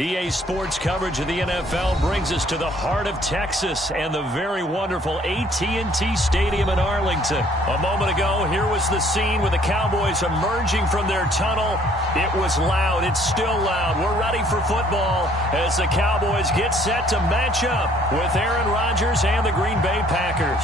EA Sports coverage of the NFL brings us to the heart of Texas and the very wonderful AT&T Stadium in Arlington. A moment ago, here was the scene with the Cowboys emerging from their tunnel. It was loud. It's still loud. We're ready for football as the Cowboys get set to match up with Aaron Rodgers and the Green Bay Packers.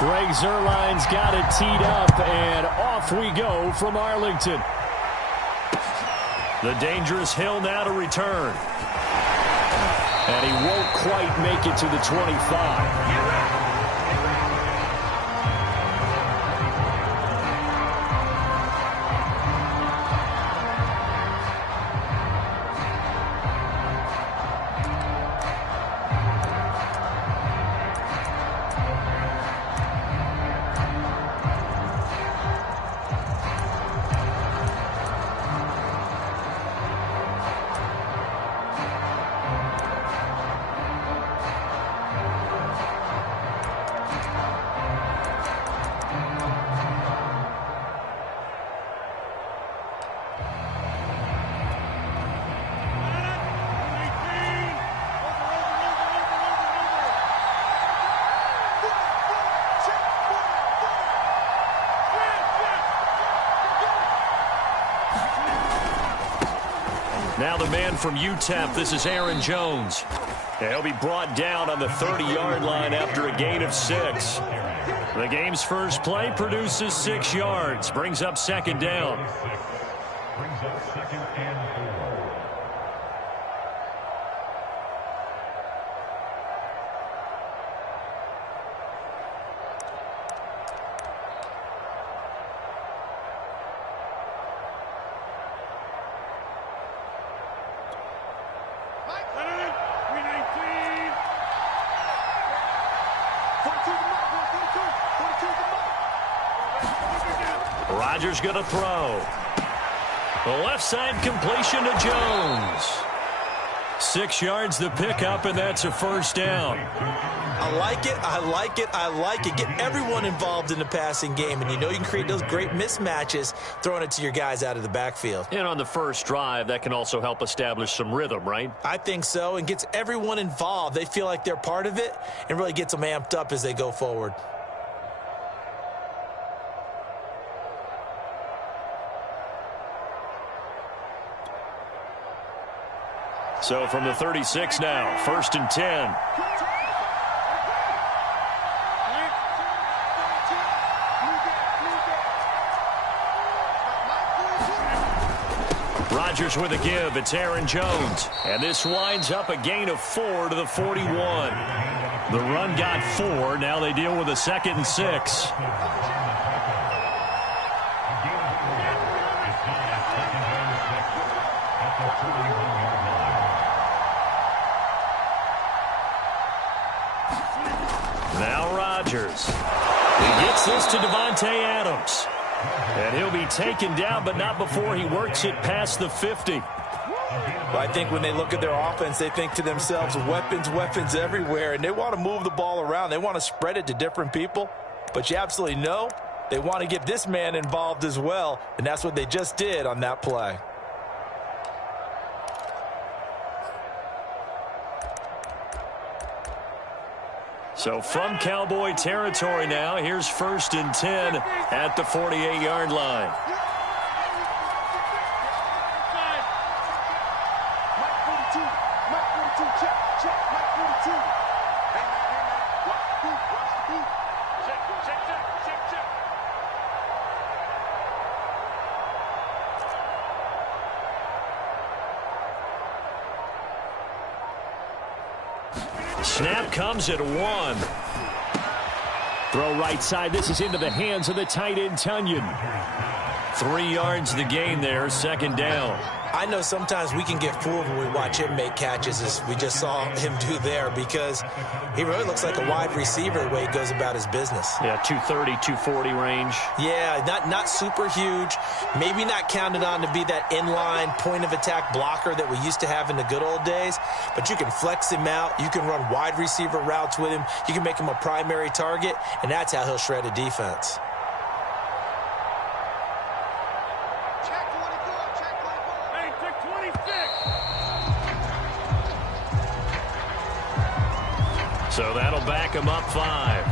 Greg Zuerlein's got it teed up, and off we go from Arlington. The dangerous hill now to return. And he won't quite make it to the 25. Now the man from UTEP, this is Aaron Jones. And he'll be brought down on the 30-yard line after a gain of 6. The game's first play produces 6 yards, brings up second down. Brings up second and 4. Rodgers going to throw. The left side completion to Jones. 6 yards the pickup, and that's a first down. I like it, I like it, I like it. Get everyone involved in the passing game, and you know you can create those great mismatches throwing it to your guys out of the backfield. And on the first drive, that can also help establish some rhythm, right? I think so, and gets everyone involved. They feel like they're part of it and really gets them amped up as they go forward. So from the 36 now, 1st and 10. Rodgers with a give. It's Aaron Jones. And this winds up a gain of 4 to the 41. The run got 4. Now they deal with a 2nd and 6. Now Rodgers. He gets this to Devontae Adams. And he'll be taken down, but not before he works it past the 50. Well, I think when they look at their offense, they think to themselves, weapons, weapons everywhere, and they want to move the ball around. They want to spread it to different people, but you absolutely know they want to get this man involved as well, and that's what they just did on that play. So from Cowboy territory now, here's 1st and 10 at the 48-yard line. Snap comes at 1. Throw right side. This is into the hands of the tight end, Tunyon. 3 yards the gain there, second down. I know sometimes we can get fooled when we watch him make catches, as we just saw him do there, because he really looks like a wide receiver the way he goes about his business. Yeah, 230, 240 range. Yeah, not super huge. Maybe not counted on to be that inline point-of-attack blocker that we used to have in the good old days, but you can flex him out. You can run wide receiver routes with him. You can make him a primary target, and that's how he'll shred a defense. So that'll back him up 5.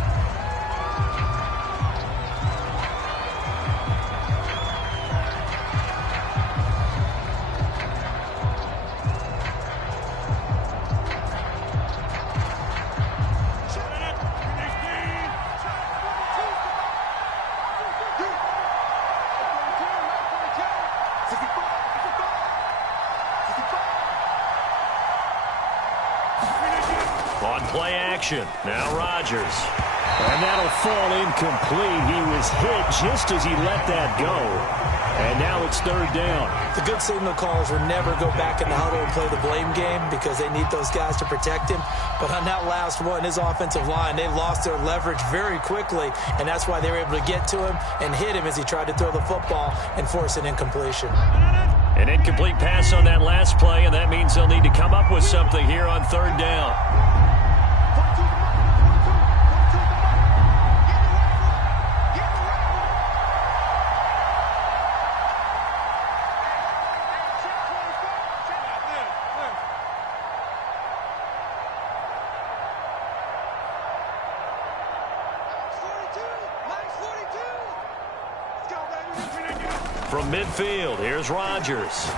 On play action, now Rodgers. And that'll fall incomplete. He was hit just as he let that go. And now it's third down. The good signal callers will never go back in the huddle and play the blame game because they need those guys to protect him. But on that last one, his offensive line, they lost their leverage very quickly, and that's why they were able to get to him and hit him as he tried to throw the football and force an incompletion. An incomplete pass on that last play, and that means they'll need to come up with something here on third down. From midfield, here's Rodgers.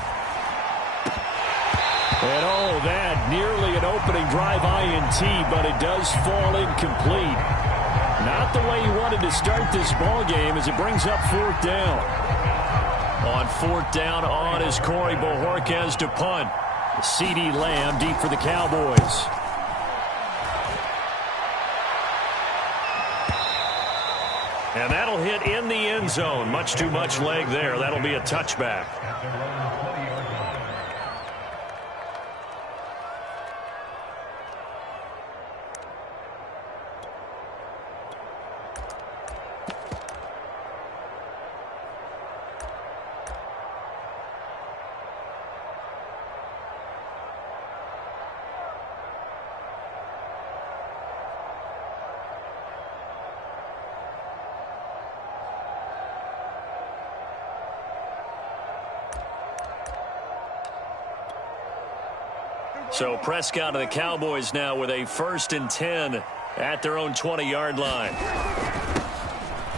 And that nearly an opening drive INT, but it does fall incomplete. Not the way he wanted to start this ball game as it brings up fourth down. On fourth down on is Corey Bojorquez to punt. CeeDee Lamb deep for the Cowboys. And that'll hit in the end zone. Much too much leg there. That'll be a touchback. So Prescott and the Cowboys now with a 1st and 10 at their own 20-yard line.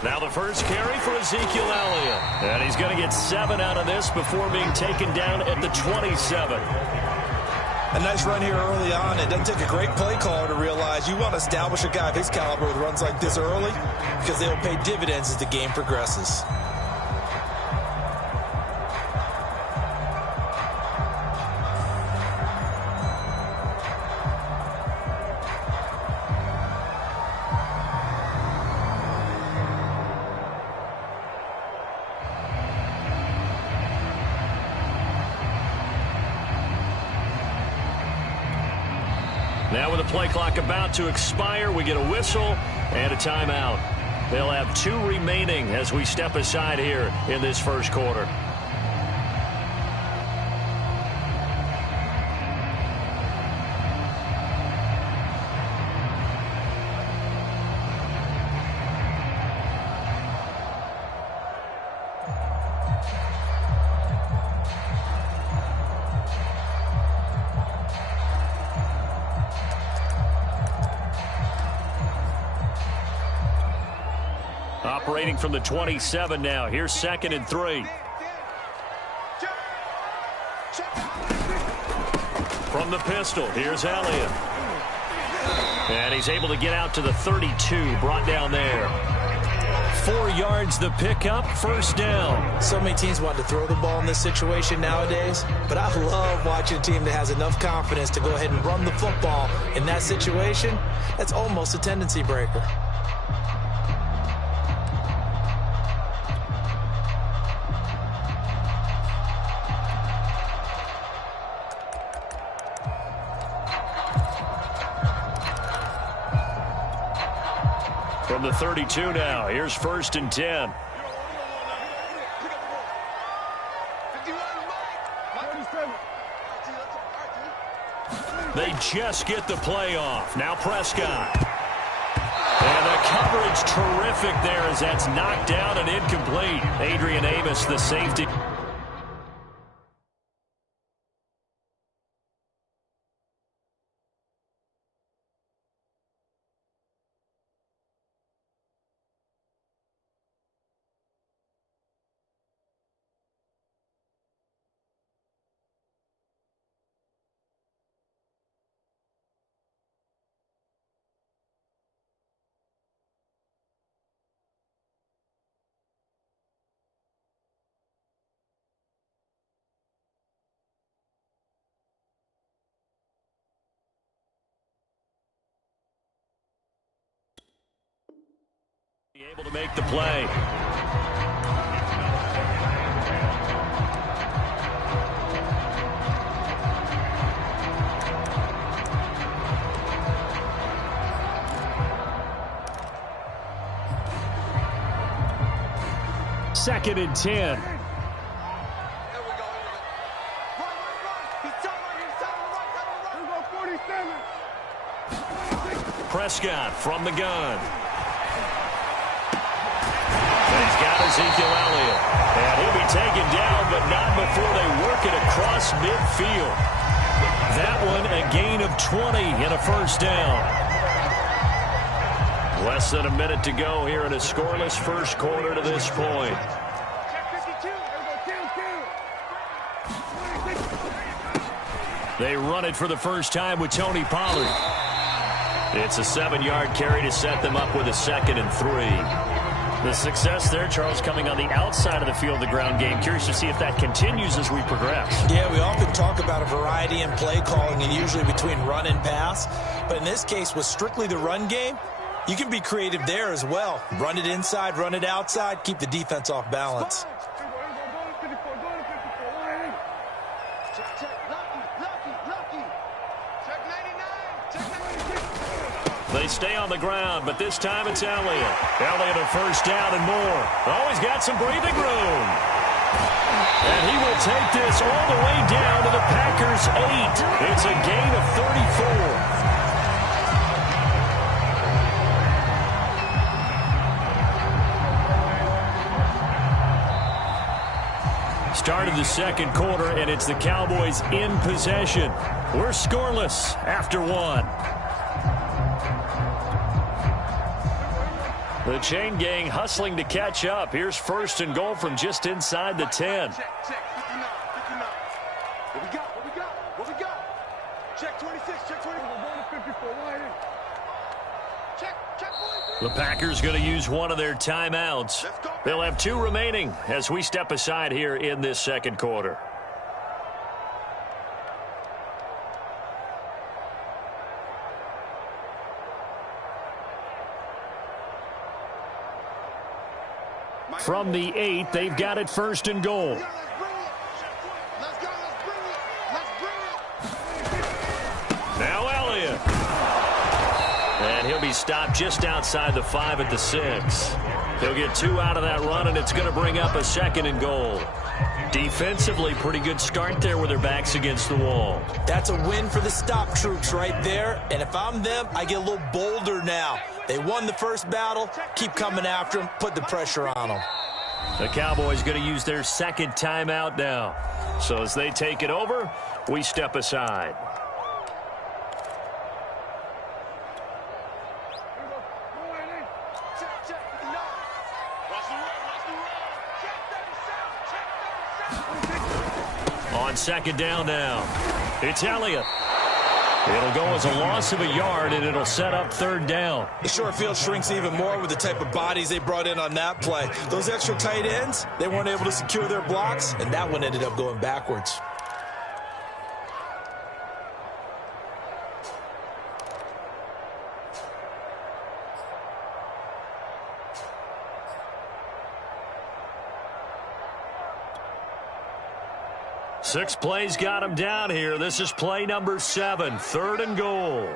Now the first carry for Ezekiel Elliott. And he's going to get 7 out of this before being taken down at the 27. A nice run here early on. It doesn't take a great play caller to realize you want to establish a guy of his caliber with runs like this early because they'll pay dividends as the game progresses. Now with the play clock about to expire, we get a whistle and a timeout. They'll have 2 remaining as we step aside here in this first quarter. Operating from the 27 now. Here's 2nd and 3. From the pistol, here's Elliott. And he's able to get out to the 32, brought down there. 4 yards the pickup, first down. So many teams want to throw the ball in this situation nowadays, but I love watching a team that has enough confidence to go ahead and run the football in that situation. That's almost a tendency breaker. From the 32 now, here's 1st and 10. They just get the play off. Now Prescott. And the coverage terrific there as that's knocked down and incomplete. Adrian Amos, the safety. Able to make the play. Second and 10. Prescott from the gun. He's got Ezekiel Elliott. And he'll be taken down, but not before they work it across midfield. That one a gain of 20 and a first down. Less than a minute to go here in a scoreless first quarter to this point. They run it for the first time with Tony Pollard. It's a 7-yard carry to set them up with a 2nd and 3. The success there, Charles, coming on the outside of the field, the ground game. Curious to see if that continues as we progress. Yeah, we often talk about a variety in play calling and usually between run and pass. But in this case, with strictly the run game, you can be creative there as well. Run it inside, run it outside, keep the defense off balance. They stay on the ground, but this time it's Elliott. Elliott a first down and more. Oh, he's got some breathing room. And he will take this all the way down to the Packers' 8. It's a gain of 34. Started the second quarter, and it's the Cowboys in possession. We're scoreless after 1. The chain gang hustling to catch up. Here's 1st and goal from just inside the 10. What we got? Check 26, check 24. The Packers going to use one of their timeouts. They'll have 2 remaining as we step aside here in this second quarter. From the 8, they've got it 1st and goal. Now Elliott. And he'll be stopped just outside the 5 at the 6. He'll get 2 out of that run, and it's going to bring up a 2nd and goal. Defensively, pretty good start there with their backs against the wall. That's a win for the stop troops right there. And if I'm them, I get a little bolder now. They won the first battle. Keep coming after them. Put the pressure on them. The Cowboys going to use their 2nd timeout now. So as they take it over, we step aside. On 2nd down now, it's Elliott. It'll go as a loss of a yard, and it'll set up 3rd down. The short field shrinks even more with the type of bodies they brought in on that play. Those extra tight ends, they weren't able to secure their blocks, and that one ended up going backwards. Six plays got him down here. This is play number 7, 3rd and goal.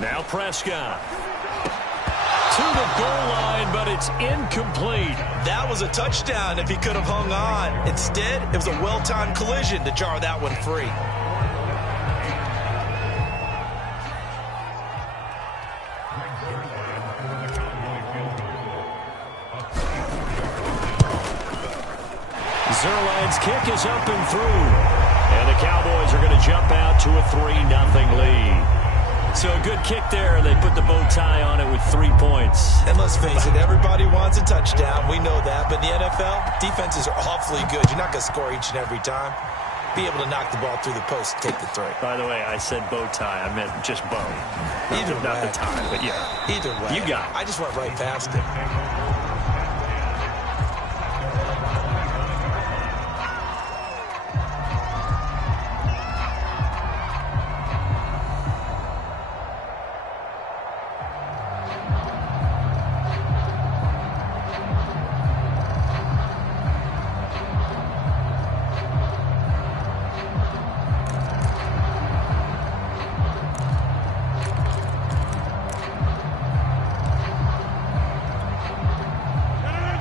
Now Prescott. To the goal line, but it's incomplete. That was a touchdown if he could have hung on. Instead, it was a well-timed collision to jar that one free. Zerline's kick is up and through. And the Cowboys are going to jump out to a 3-0 lead. So a good kick there. They put the bow tie on it with 3 points. And let's face it, everybody wants a touchdown. We know that. But in the NFL, defenses are awfully good. You're not going to score each and every time. Be able to knock the ball through the post and take the throw. By the way, I said bow tie. I meant just bow. Either way. Not the tie, but yeah. Either way. You got it. I just went right past it.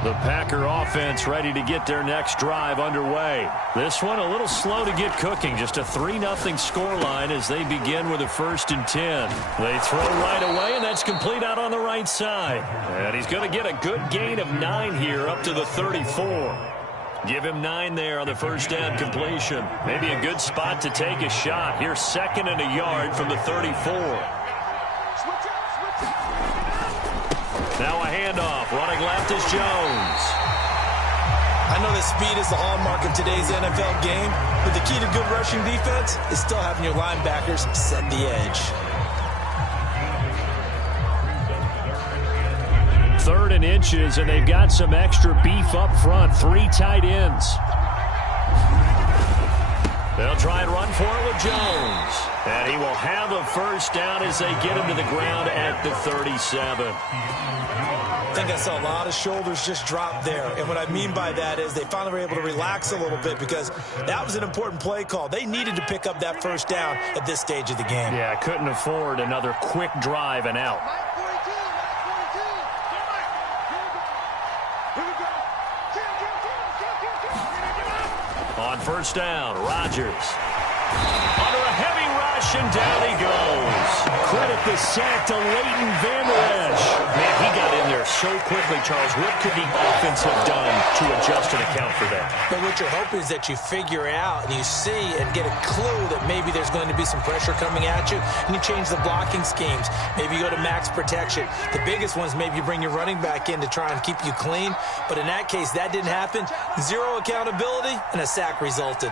The Packer offense ready to get their next drive underway. This one a little slow to get cooking. Just a 3-0 scoreline as they begin with a 1st and 10. They throw right away, and that's complete out on the right side. And he's going to get a good gain of 9 here up to the 34. Give him 9 there on the first down completion. Maybe a good spot to take a shot. Here's 2nd and a yard from the 34. Now a handoff. Running left is Jones. I know that speed is the hallmark of today's NFL game, but the key to good rushing defense is still having your linebackers set the edge. 3rd and inches, and they've got some extra beef up front. 3 tight ends. They'll try and run for it with Jones. And he will have a first down as they get him to the ground at the 37. I think I saw a lot of shoulders just drop there. And what I mean by that is they finally were able to relax a little bit because that was an important play call. They needed to pick up that first down at this stage of the game. Yeah, couldn't afford another quick drive and out. On first down, Rodgers. Under a heavy rush, and down he goes. Credit the sack to Leighton Vander Esch. Man, he got in there so quickly, Charles. What could the offense have done to adjust and account for that? But what you're hoping is that you figure out and you see and get a clue that maybe there's going to be some pressure coming at you, and you change the blocking schemes. Maybe you go to max protection. The biggest one is maybe you bring your running back in to try and keep you clean. But in that case, that didn't happen. 0 accountability, and a sack resulted.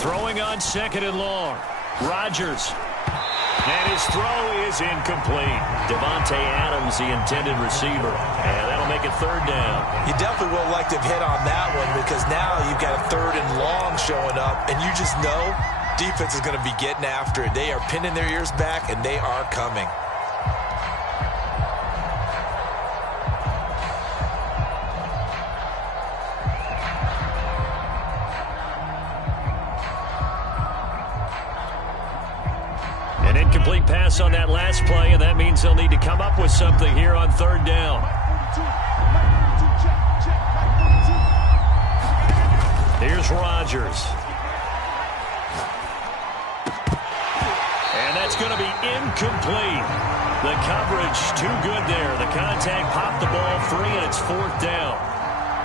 Throwing on 2nd and long. Rodgers. And his throw is incomplete. Devontae Adams, the intended receiver. And that'll make it 3rd down. You definitely would like to have hit on that one because now you've got a 3rd and long showing up, and you just know defense is going to be getting after it. They are pinning their ears back, and they are coming. An incomplete pass on that last play, and that means they'll need to come up with something here on 3rd down. Here's Rodgers. And that's going to be incomplete. The coverage too good there. The contact popped the ball free, and it's 4th down.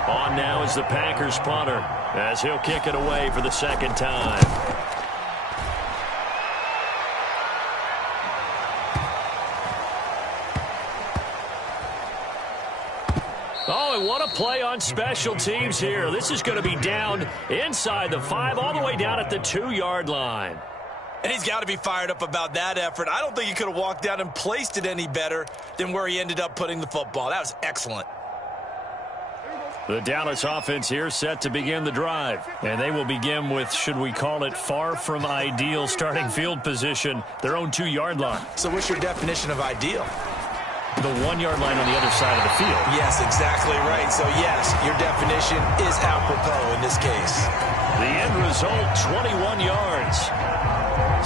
On now is the Packers punter as he'll kick it away for the 2nd time. Oh, and what a play on special teams here. This is going to be down inside the 5, all the way down at the 2-yard line. And he's got to be fired up about that effort. I don't think he could have walked down and placed it any better than where he ended up putting the football. That was excellent. The Dallas offense here set to begin the drive. And they will begin with, should we call it, far from ideal starting field position, their own 2-yard line. So what's your definition of ideal? The 1 yard line on the other side of the field. Yes, exactly right. So, yes, your definition is apropos in this case. The end result, 21 yards.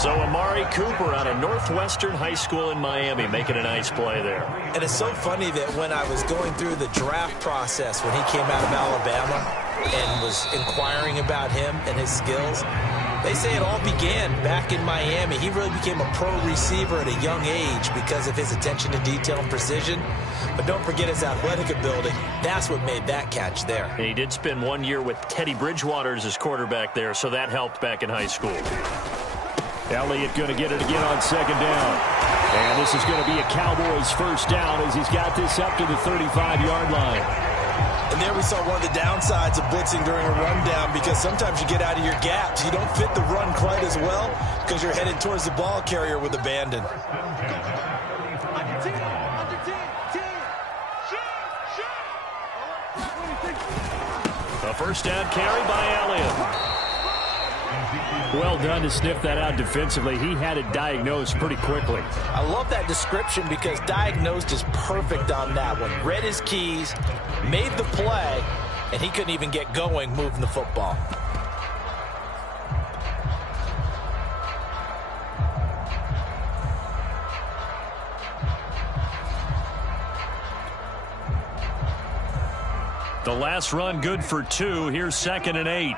So Amari Cooper out of Northwestern High School in Miami making a nice play there. And it's so funny that when I was going through the draft process when he came out of Alabama and was inquiring about him and his skills, they say it all began back in Miami. He really became a pro receiver at a young age because of his attention to detail and precision. But don't forget his athletic ability. That's what made that catch there. And he did spend 1 year with Teddy Bridgewater as his quarterback there, so that helped back in high school. Elliott going to get it again on second down. And this is going to be a Cowboys first down as he's got this up to the 35-yard line. And there we saw one of the downsides of blitzing during a rundown, because sometimes you get out of your gaps. You don't fit the run quite as well because you're headed towards the ball carrier with abandon. A first down carry by Elliott. Well done to sniff that out defensively. He had it diagnosed pretty quickly. I love that description because diagnosed is perfect on that one. Read his keys, made the play, and he couldn't even get going moving the football. The last run good for 2. Here's 2nd and 8.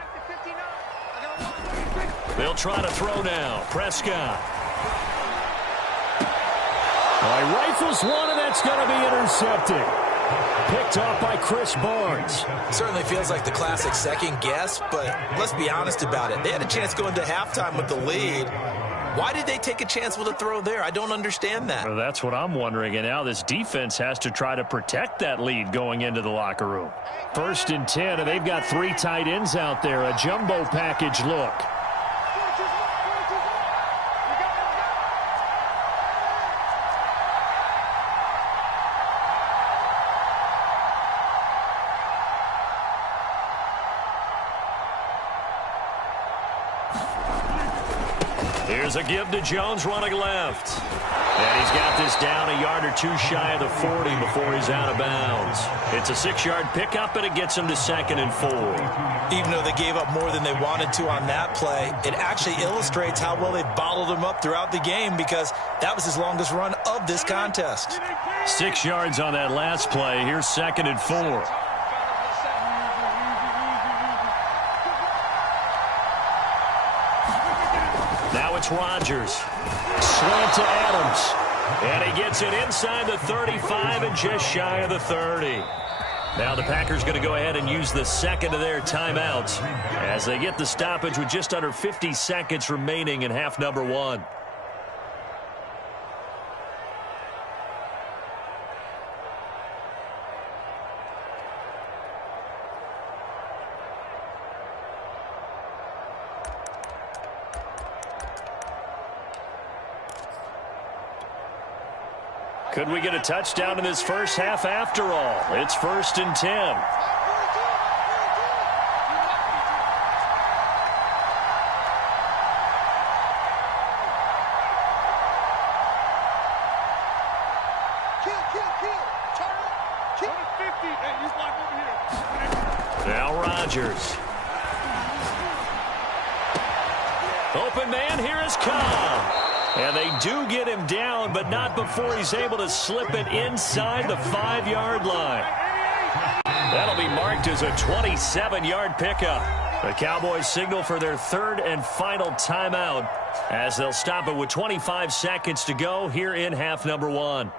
They'll try to throw now. Prescott. Rifles one, and that's going to be intercepted. Picked off by Chris Barnes. Certainly feels like the classic second guess, but let's be honest about it. They had a chance going into halftime with the lead. Why did they take a chance with a throw there? I don't understand that. Well, that's what I'm wondering. And now this defense has to try to protect that lead going into the locker room. 1st and 10, and they've got 3 tight ends out there. A jumbo package look. Here's a give to Jones running left. And he's got this down a yard or 2 shy of the 40 before he's out of bounds. It's a 6-yard pickup, and it gets him to 2nd and 4. Even though they gave up more than they wanted to on that play, it actually illustrates how well they bottled him up throughout the game, because that was his longest run of this contest. 6 yards on that last play. Here's 2nd and 4. Now it's Rodgers. Slant to Adams. And he gets it inside the 35 and just shy of the 30. Now the Packers going to go ahead and use the second of their timeouts as they get the stoppage with just under 50 seconds remaining in half number 1. Could we get a touchdown in this first half after all? It's 1st and 10. Now Rodgers. Open man, here is Cobb. And they do get him down, but not before he's able to slip it inside the 5-yard line. That'll be marked as a 27-yard pickup. The Cowboys signal for their 3rd and final timeout as they'll stop it with 25 seconds to go here in half number 1.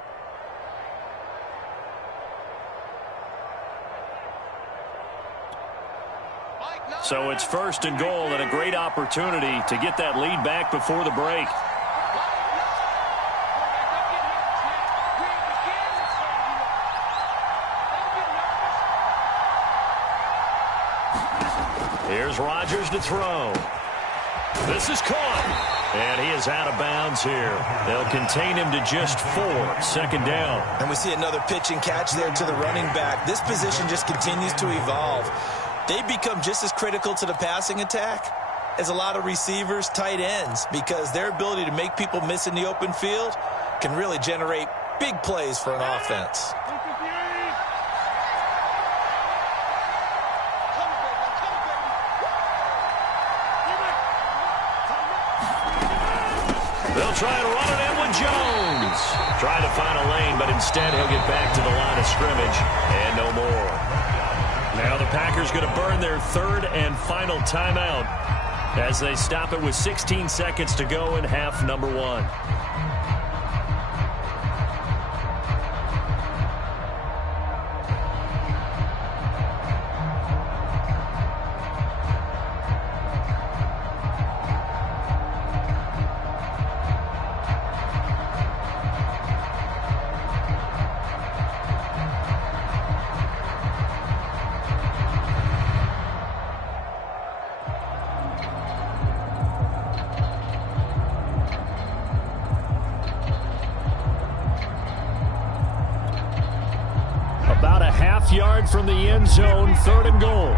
So it's 1st and goal, and a great opportunity to get that lead back before the break. Here's Rodgers to throw. This is caught. And he is out of bounds here. They'll contain him to just 4. 2nd down. And we see another pitch and catch there to the running back. This position just continues to evolve. They become just as critical to the passing attack as a lot of receivers, tight ends, because their ability to make people miss in the open field can really generate Big plays for an offense. They'll try and run it in with Jones. Trying to find a lane, but instead he'll get back to the line of scrimmage and no more. Now the Packers going to burn their third and final timeout as they stop it with 16 seconds to go in half number one. About a half-yard from the end zone, third and goal.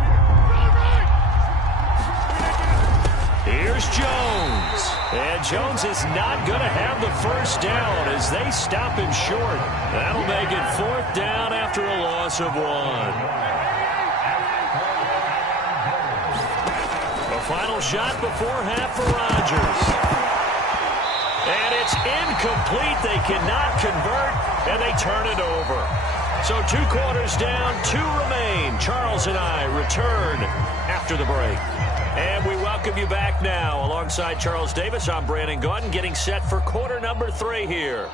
Here's Jones. And Jones is not going to have the first down as they stop him short. That'll make it fourth down after a loss of one. A final shot before half for Rodgers. And it's incomplete. They cannot convert, and they turn it over. So 2 quarters down, 2 remain. Charles and I return after the break. And we welcome you back now. Alongside Charles Davis, I'm Brandon Gaudin, getting set for quarter number 3 here.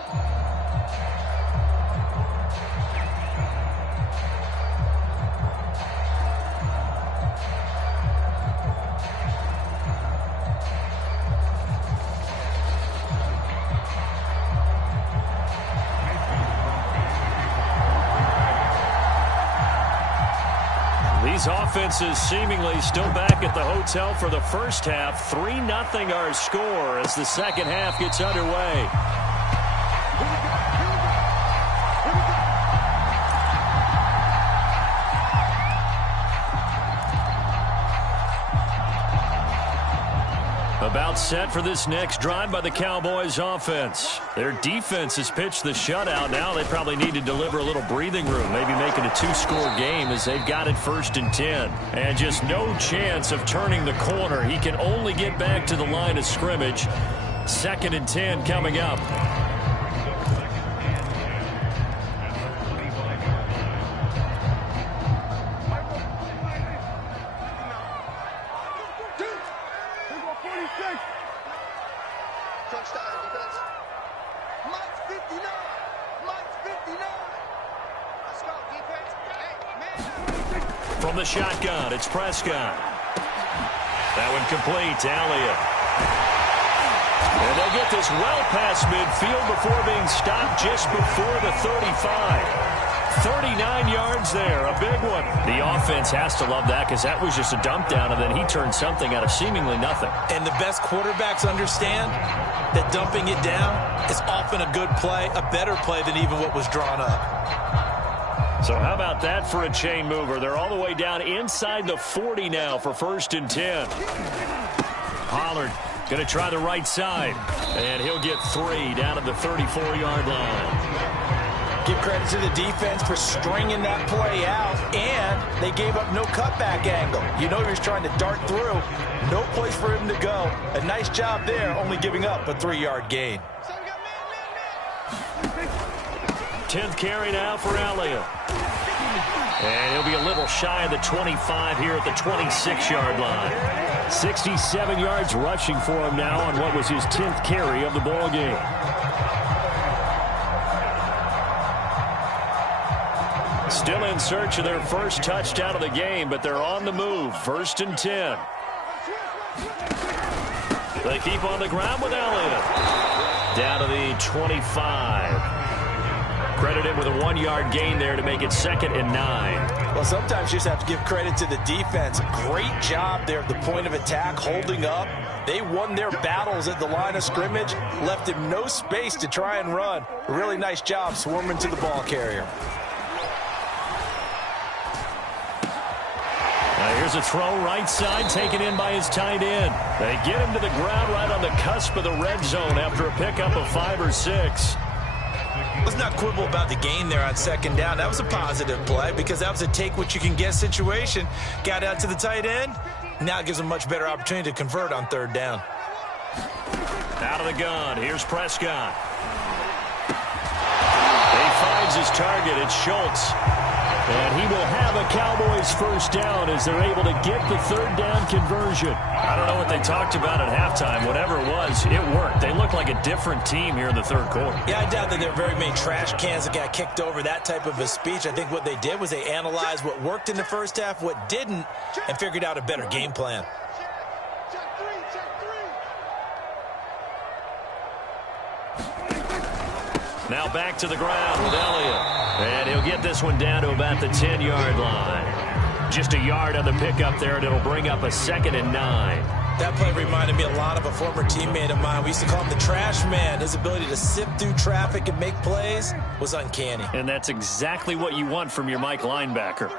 These offenses seemingly still back at the hotel for the first half. 3-0 our score as the second half gets underway. About set for this next drive by the Cowboys offense. Their defense has pitched the shutout. Now they probably need to deliver a little breathing room, maybe make it a 2-score game as they've got it 1st and 10. And just no chance of turning the corner. He can only get back to the line of scrimmage. 2nd and 10 coming up. From the shotgun, it's Prescott. That one complete to Elliott. And they'll get this well past midfield before being stopped just before the 35. 39 yards there, a big one. The offense has to love that because that was just a dump down, and then he turned something out of seemingly nothing. And the best quarterbacks understand that dumping it down is often a good play, a better play than even what was drawn up. So how about that for a chain mover? They're all the way down inside the 40 now for 1st and 10. Pollard going to try the right side, and he'll get 3 down to the 34-yard line. Give credit to the defense for stringing that play out, and they gave up no cutback angle. You know he was trying to dart through. No place for him to go. A nice job there, only giving up a 3-yard gain. 10th carry now for Elliott. And he'll be a little shy of the 25 here at the 26-yard line. 67 yards rushing for him now on what was his 10th carry of the ball game. Still in search of their first touchdown of the game, but they're on the move. 1st and 10. They keep on the ground with Elliott. Down to the 25. Credited with a 1-yard gain there to make it 2nd and 9. Well, sometimes you just have to give credit to the defense. Great job there at the point of attack, holding up. They won their battles at the line of scrimmage, left him no space to try and run. A really nice job swarming to the ball carrier. Now here's a throw right side, taken in by his tight end. They get him to the ground right on the cusp of the red zone after a pickup of 5 or 6. Let's not quibble about the gain there on second down. That was a positive play because that was a take-what-you-can-get situation. Got out to the tight end. Now it gives him a much better opportunity to convert on third down. Out of the gun. Here's Prescott. He finds his target. It's Schultz. And he will have a Cowboys first down as they're able to get the third down conversion. I don't know what they talked about at halftime. Whatever it was, it worked. They look like a different team here in the third quarter. Yeah, I doubt that there are very many trash cans that got kicked over, that type of a speech. I think what they did was they analyzed what worked in the first half, what didn't, and figured out a better game plan. Now back to the ground with Elliott. And he'll get this one down to about the 10-yard line. Just a yard on the pickup there, and it'll bring up a 2nd and 9. That play reminded me a lot of a former teammate of mine. We used to call him the trash man. His ability to sift through traffic and make plays was uncanny. And that's exactly what you want from your Mike linebacker.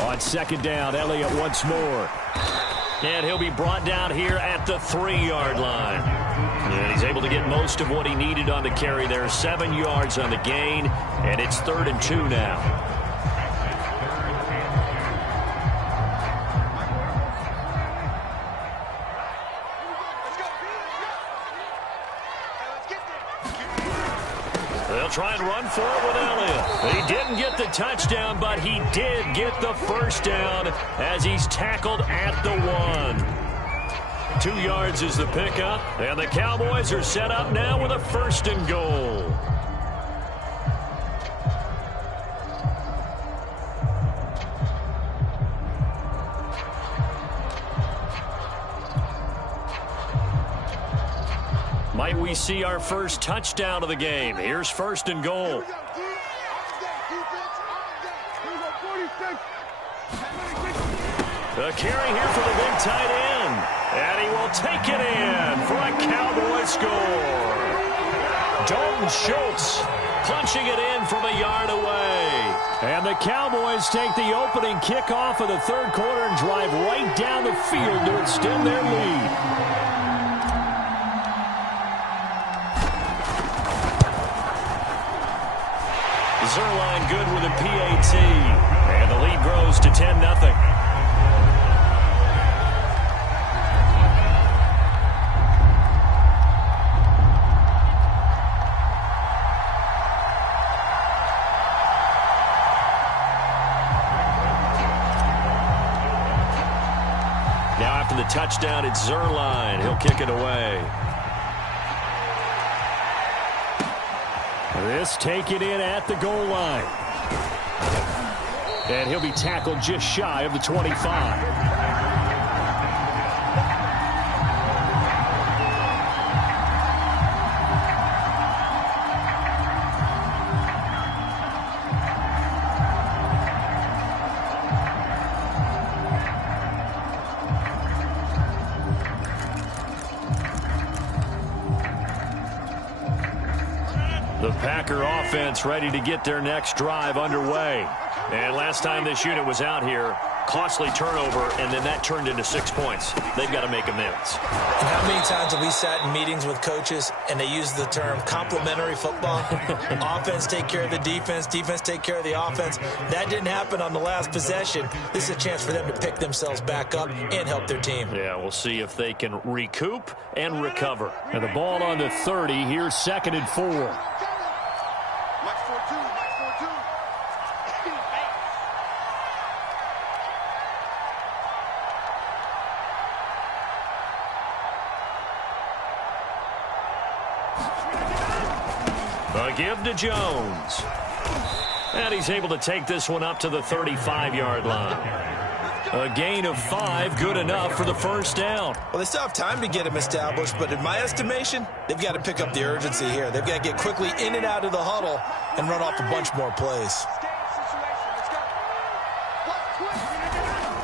On second down, Elliott once more. And he'll be brought down here at the 3-yard line. And he's able to get most of what he needed on the carry there. 7 yards on the gain, and it's 3rd and 2 now. They'll try and run for it with Elliott. He didn't get the touchdown, but he did get the first down as he's tackled at the 1. 2 yards is the pickup, and the Cowboys are set up now with a 1st and goal. Might we see our first touchdown of the game? Here's 1st and goal. The carry here for the big tight end. And he will take it in for a Cowboy score. Dalton Schultz punching it in from a yard away. And the Cowboys take the opening kickoff of the third quarter and drive right down the field to extend their lead. Zerline good with a PAT. And the lead grows to 10-0. Now after the touchdown, it's Zerline. He'll kick it away. This taken in at the goal line. And he'll be tackled just shy of the 25. The Packer offense ready to get their next drive underway. And last time this unit was out here, costly turnover, and then that turned into 6 points. They've got to make amends. And how many times have we sat in meetings with coaches and they use the term complementary football? Offense take care of the defense, defense take care of the offense. That didn't happen on the last possession. This is a chance for them to pick themselves back up and help their team. Yeah, we'll see if they can recoup and recover. And the ball on the 30. Here's 2nd and 4. A give to Jones. And he's able to take this one up to the 35-yard line. A gain of 5, good enough for the first down. Well, they still have time to get him established, but in my estimation, they've got to pick up the urgency here. They've got to get quickly in and out of the huddle and run off a bunch more plays.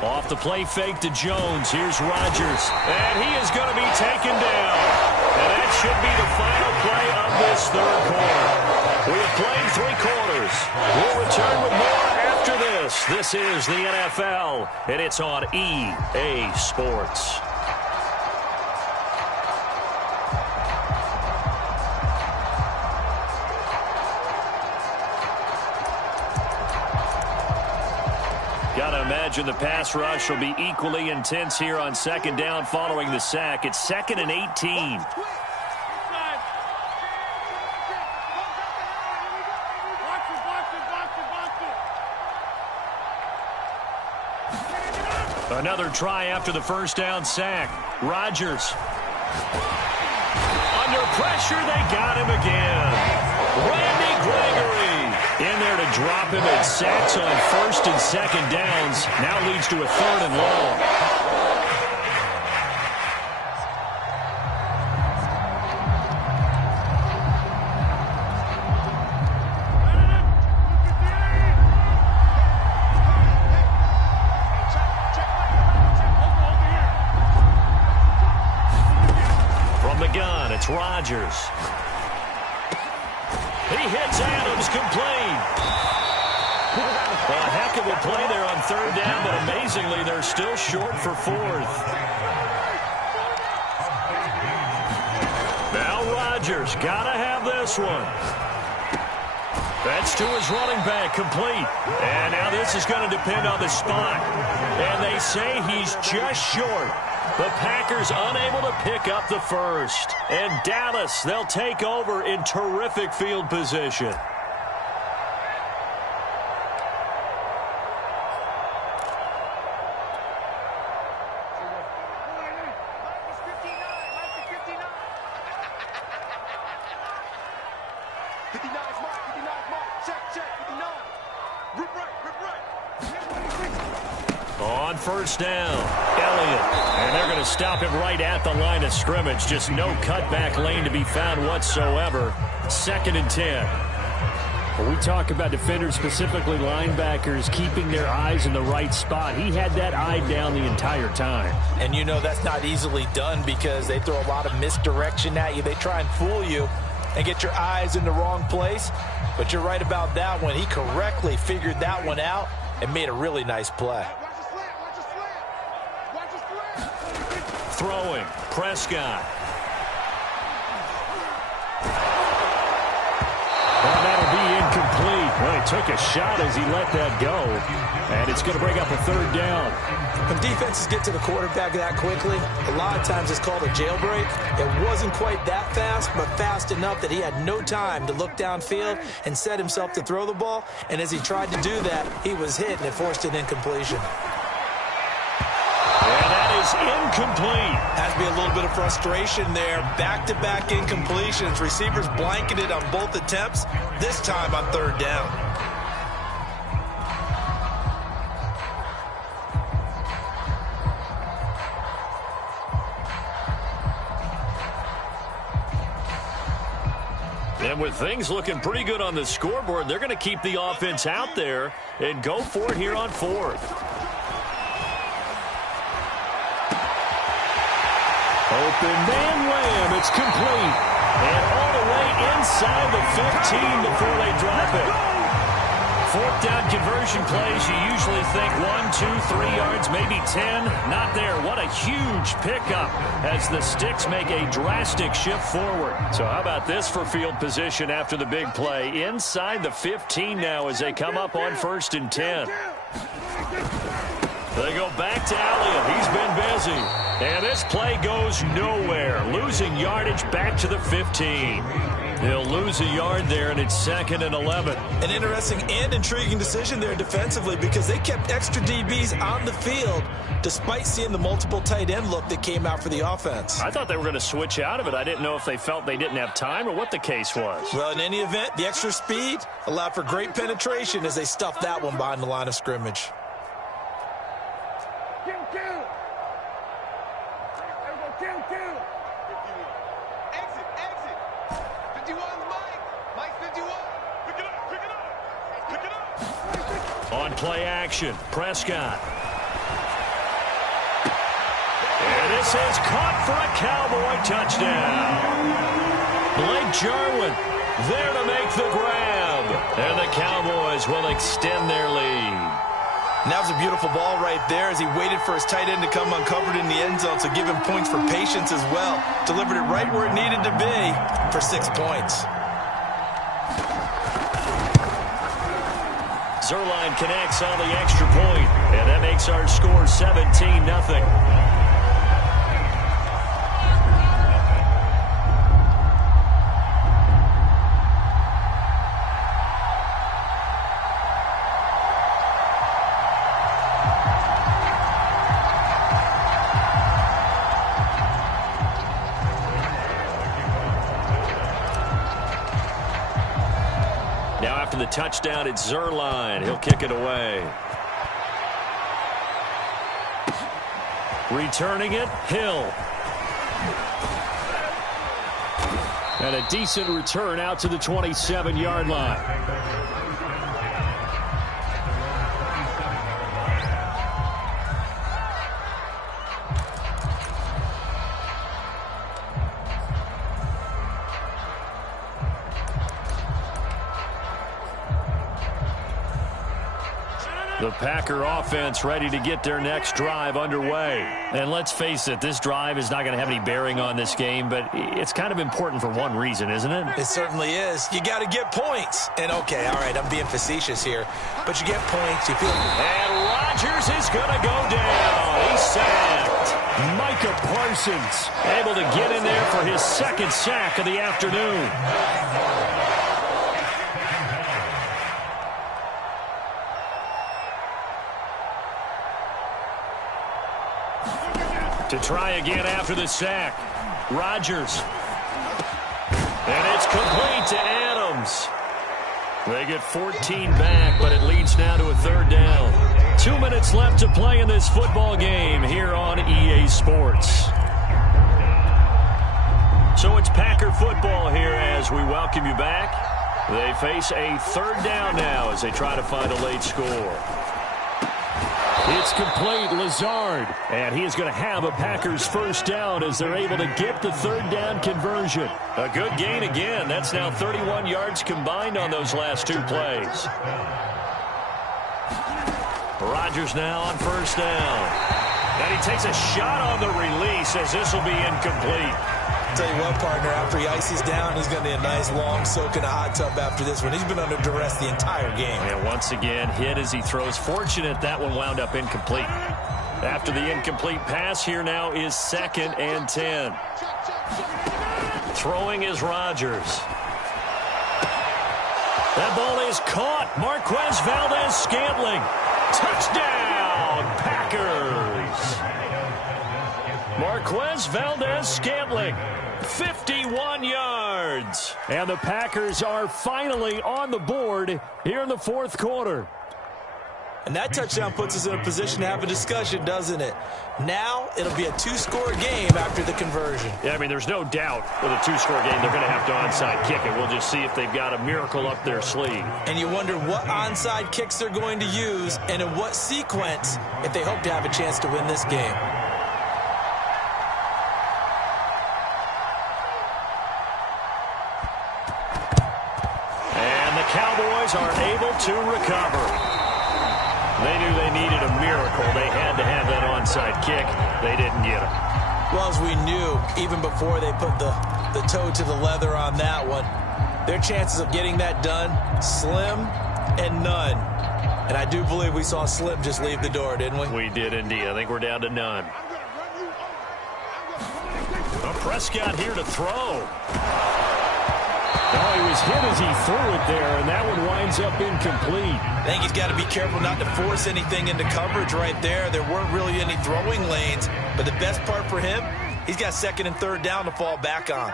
Off the play fake to Jones. Here's Rodgers. And he is going to be taken down. And that should be the final play of this third quarter. We have played 3 quarters. We'll return with more after this. This is the NFL, and it's on EA Sports. Gotta imagine the pass rush will be equally intense here on second down following the sack. It's 2nd and 18. Another try after the first down sack. Rodgers. Under pressure, they got him again. Randy Gregory in there to drop him, and sacks on 1st and 2nd downs. Now leads to a 3rd and long. It's Rodgers. He hits Adams, complete. A heck of a play there on 3rd down, but amazingly, they're still short for 4th. Now Rodgers, gotta have this one. That's to his running back, complete. And now this is going to depend on the spot. And they say he's just short. The Packers unable to pick up the first. And Dallas, they'll take over in terrific field position. On first down, Elliott. And they're going to stop him right at the line of scrimmage. Just no cutback lane to be found whatsoever. 2nd and 10. When we talk about defenders, specifically linebackers, keeping their eyes in the right spot, he had that eye down the entire time. And you know that's not easily done because they throw a lot of misdirection at you. They try and fool you and get your eyes in the wrong place. But you're right about that one. He correctly figured that one out and made a really nice play. Throwing, Prescott. And that'll be incomplete. Well, he took a shot as he let that go. And it's going to bring up a 3rd down. When defenses get to the quarterback that quickly, a lot of times it's called a jailbreak. It wasn't quite that fast, but fast enough that he had no time to look downfield and set himself to throw the ball. And as he tried to do that, he was hit, and it forced an incompletion. And that is incomplete. Has to be a little bit of frustration there. Back-to-back incompletions. Receivers blanketed on both attempts, this time on 3rd down. And with things looking pretty good on the scoreboard, they're going to keep the offense out there and go for it here on 4th. Open man Lamb, it's complete. And all the way inside the 15 before they drop it. 4th down conversion plays, you usually think 1, 2, 3 yards, maybe 10. Not there. What a huge pickup as the Sticks make a drastic shift forward. So how about this for field position after the big play? Inside the 15 now as they come up on 1st and 10. They go back to Elliott. He's been busy. And this play goes nowhere. Losing yardage back to the 15. They'll lose a yard there, and it's 2nd and 11. An interesting and intriguing decision there defensively because they kept extra DBs on the field despite seeing the multiple tight end look that came out for the offense. I thought they were going to switch out of it. I didn't know if they felt they didn't have time or what the case was. Well, in any event, the extra speed allowed for great penetration as they stuffed that one behind the line of scrimmage. On play action, Prescott. And this is caught for a Cowboy touchdown. Blake Jarwin there to make the grab. And the Cowboys will extend their lead. And that was a beautiful ball right there as he waited for his tight end to come uncovered in the end zone, so give him points for patience as well. Delivered it right where it needed to be for 6 points. Zerline connects on the extra point, and that makes our score 17-0. Now after the touchdown, it's Zerline. He'll kick it away. Returning it, Hill. And a decent return out to the 27-yard line. The Packer offense ready to get their next drive underway. And let's face it, this drive is not going to have any bearing on this game, but it's kind of important for one reason, isn't it? It certainly is. You got to get points. And, okay, all right, I'm being facetious here, but you get points. You feel. And Rodgers is going to go down. He's sacked. Micah Parsons able to get in there for his second sack of the afternoon. To try again after the sack. Rodgers. And it's complete to Adams. They get 14 back, but it leads now to a third down. 2 minutes left to play in this football game here on EA Sports. So it's Packer football here as we welcome you back. They face a third down now as they try to find a late score. It's complete, Lazard, and he is going to have a Packers first down as they're able to get the third down conversion. A good gain again. That's now 31 yards combined on those last two plays. Rodgers now on first down. And he takes a shot on the release as this will be incomplete. Tell you what, partner, after he ices down, he's going to need a nice long soak in a hot tub after this one. He's been under duress the entire game. And once again, hit as he throws. Fortunate that one wound up incomplete. After the incomplete pass, here now is 2nd and 10. Throwing is Rodgers. That ball is caught. Marquez Valdez-Scantling. Touchdown, Packers. Marquez Valdez-Scantling. 51 yards. And the Packers are finally on the board here in the fourth quarter. And that touchdown puts us in a position to have a discussion, doesn't it? Now it'll be a two-score game after the conversion. Yeah, I mean, there's no doubt with a two-score game they're going to have to onside kick it. We'll just see if they've got a miracle up their sleeve. And you wonder what onside kicks they're going to use and in what sequence if they hope to have a chance to win this game. Cowboys are able to recover. They knew they needed a miracle. They had to have that onside kick. They didn't get it. Well, as we knew, even before they put the toe to the leather on that one, their chances of getting that done, slim and none. And I do believe we saw Slim just leave the door, didn't we? We did indeed. I think we're down to none. Prescott here to throw. Oh, he was hit as he threw it there, and that one winds up incomplete. I think he's got to be careful not to force anything into coverage right there. There weren't really any throwing lanes, but the best part for him, he's got 2nd and 3rd down to fall back on.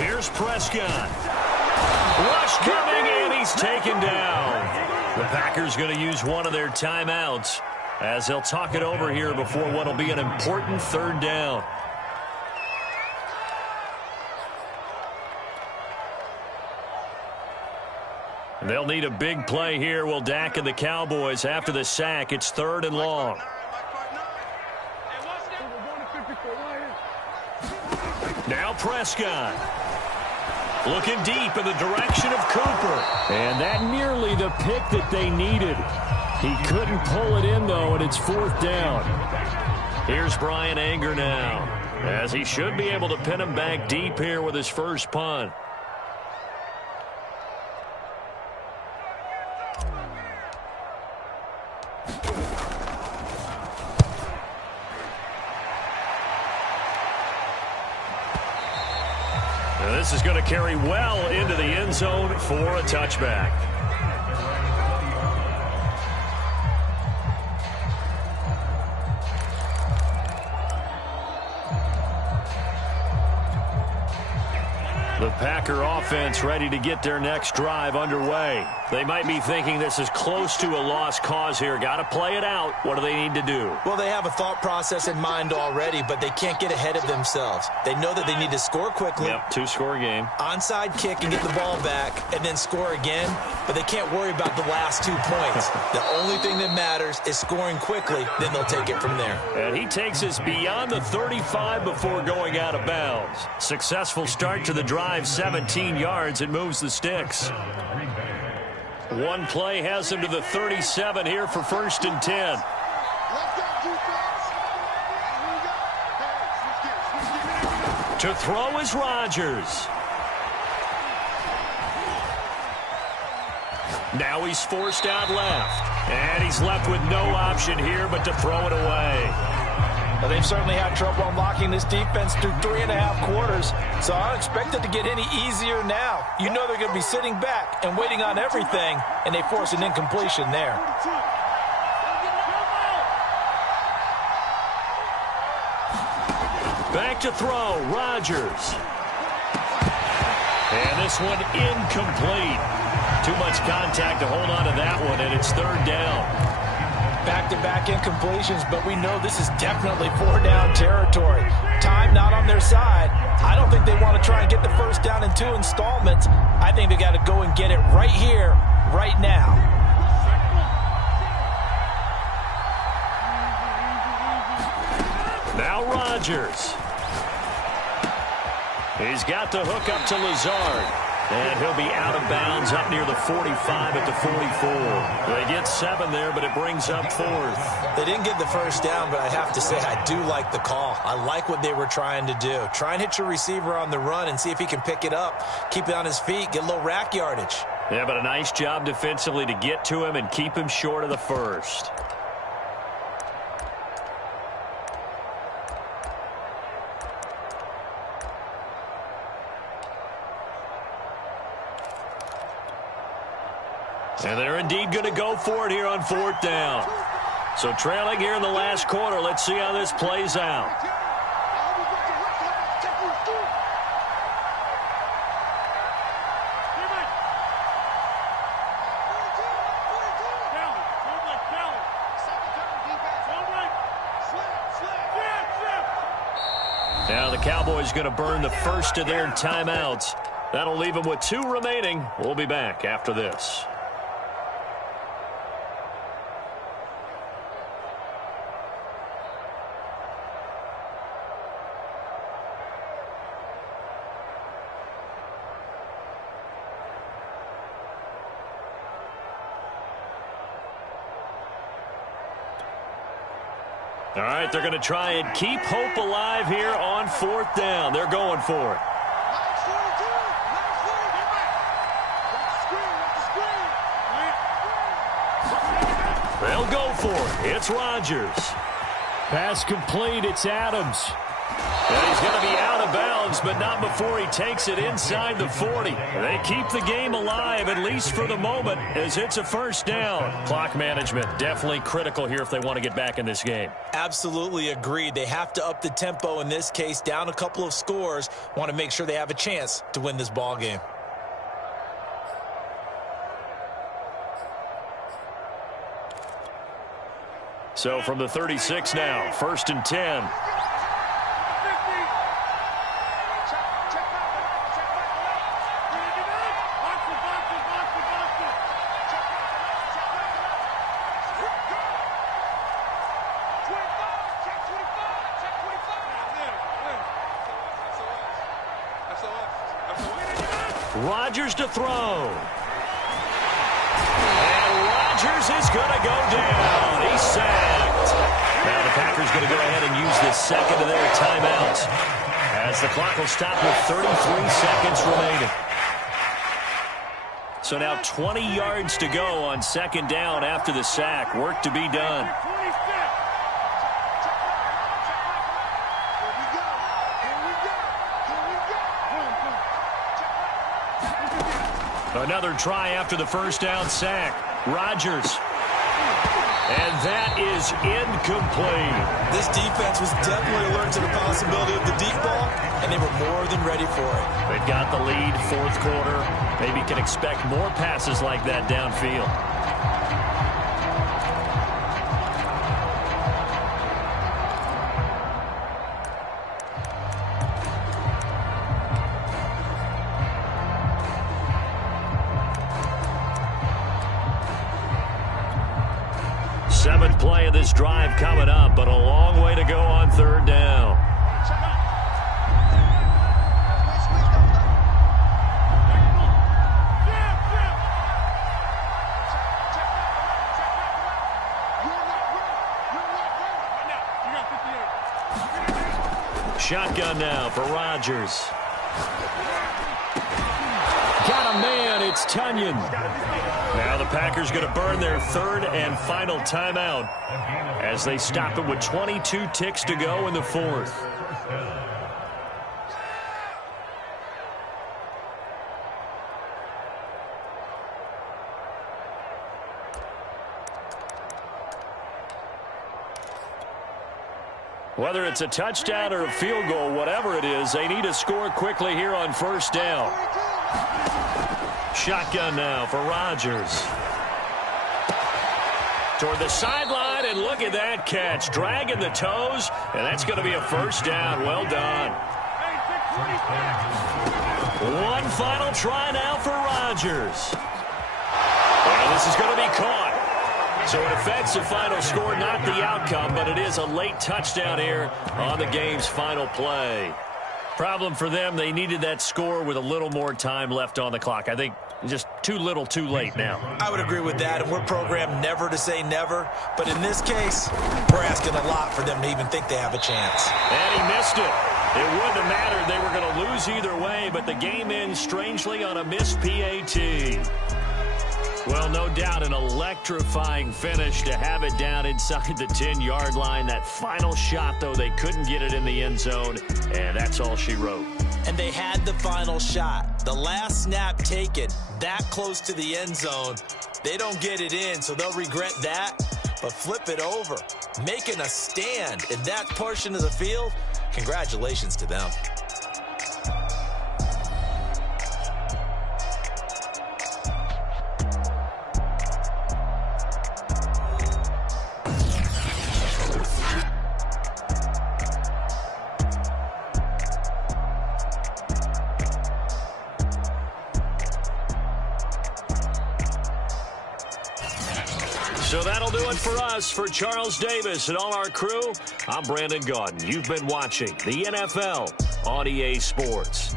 Here's Prescott. Rush coming, and he's taken down. The Packers going to use one of their timeouts as they'll talk it over here before what will be an important third down. They'll need a big play here. Will Dak and the Cowboys after the sack. It's 3rd and long. Now Prescott. Looking deep in the direction of Cooper. And that nearly the pick that they needed. He couldn't pull it in, though, and it's 4th down. Here's Brian Anger now, as he should be able to pin him back deep here with his first punt. this is going to carry well into the end zone for a touchback. The Packer offense ready to get their next drive underway. They might be thinking this is close to a lost cause here. Got to play it out. What do they need to do? Well, they have a thought process in mind already, but they can't get ahead of themselves. They know that they need to score quickly. Yep, two-score game. Onside kick and get the ball back and then score again, but they can't worry about the last 2 points. The only thing that matters is scoring quickly, then they'll take it from there. And he takes us beyond the 35 before going out of bounds. Successful start to the drive, 17 yards, and moves the sticks. One play has him to the 37 here for 1st and 10. To throw is Rodgers. Now he's forced out left. And he's left with no option here but to throw it away. Well, they've certainly had trouble unlocking this defense through 3.5 quarters, so I don't expect it to get any easier now. You know they're going to be sitting back and waiting on everything, and they force an incompletion there. Back to throw, Rodgers. And this one incomplete. Too much contact to hold on to that one, and it's 3rd down. Back-to-back incompletions, but we know this is definitely 4-down territory. Time not on their side. I don't think they want to try and get the 1st down in 2 installments. I think they got to go and get it right here, right now. Now Rodgers. He's got the hook up to Lazard. And he'll be out of bounds up near the 45 at the 44. They get 7 there, but it brings up 4th. They didn't get the 1st down, but I have to say I do like the call. I like what they were trying to do. Try and hit your receiver on the run and see if he can pick it up. Keep it on his feet, get a little rack yardage. Yeah, but a nice job defensively to get to him and keep him short of the 1st. And they're indeed going to go for it here on 4th down. So trailing here in the last quarter. Let's see how this plays out. Now the Cowboys going to burn the first of their timeouts. That'll leave them with 2 remaining. We'll be back after this. All right, they're going to try and keep hope alive here on 4th down. They're going for it. They'll go for it. It's Rodgers. Pass complete. It's Adams. And he's going to be out of bounds, but not before he takes it inside the 40. They keep the game alive, at least for the moment, as it's a 1st down. Clock management definitely critical here if they want to get back in this game. Absolutely agreed. They have to up the tempo in this case, down a couple of scores. Want to make sure they have a chance to win this ball game. So from the 36 now, 1st and 10. Rodgers to throw. And Rodgers is going to go down. He's sacked. Now the Packers going to go ahead and use the 2nd of their timeouts as the clock will stop with 33 seconds remaining. So now 20 yards to go on 2nd down after the sack. Work to be done. Another try after the first down sack. Rodgers. And that is incomplete. This defense was definitely alert to the possibility of the deep ball, and they were more than ready for it. They've got the lead, fourth quarter. Maybe can expect more passes like that downfield. Seventh play of this drive coming up, but a long way to go on third down. Shotgun now for Rodgers. Got a man, it's Tunyon. Now the Packers going to burn their third and final timeout as they stop it with 22 ticks to go in the fourth. Whether it's a touchdown or a field goal, whatever it is, they need to score quickly here on first down. Shotgun now for Rodgers. Toward the sideline, and look at that catch. Dragging the toes, and that's going to be a first down. Well done. One final try now for Rodgers. And this is going to be caught. So it affects the final score, not the outcome, but it is a late touchdown here on the game's final play. Problem for them, they needed that score with a little more time left on the clock. I think just too little, too late now. I would agree with that, and we're programmed never to say never. But in this case, we're asking a lot for them to even think they have a chance. And he missed it. It wouldn't have mattered. They were going to lose either way, but the game ends strangely on a missed PAT. Well, no doubt an electrifying finish to have it down inside the 10-yard line. That final shot, though, they couldn't get it in the end zone, and that's all she wrote. And they had the final shot. The last snap taken that close to the end zone. They don't get it in, so they'll regret that. But flip it over, making a stand in that portion of the field, congratulations to them. So that'll do it for us. For Charles Davis and all our crew, I'm Brandon Gaudin. You've been watching the NFL on EA Sports.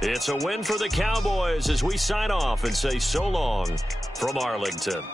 It's a win for the Cowboys as we sign off and say so long from Arlington.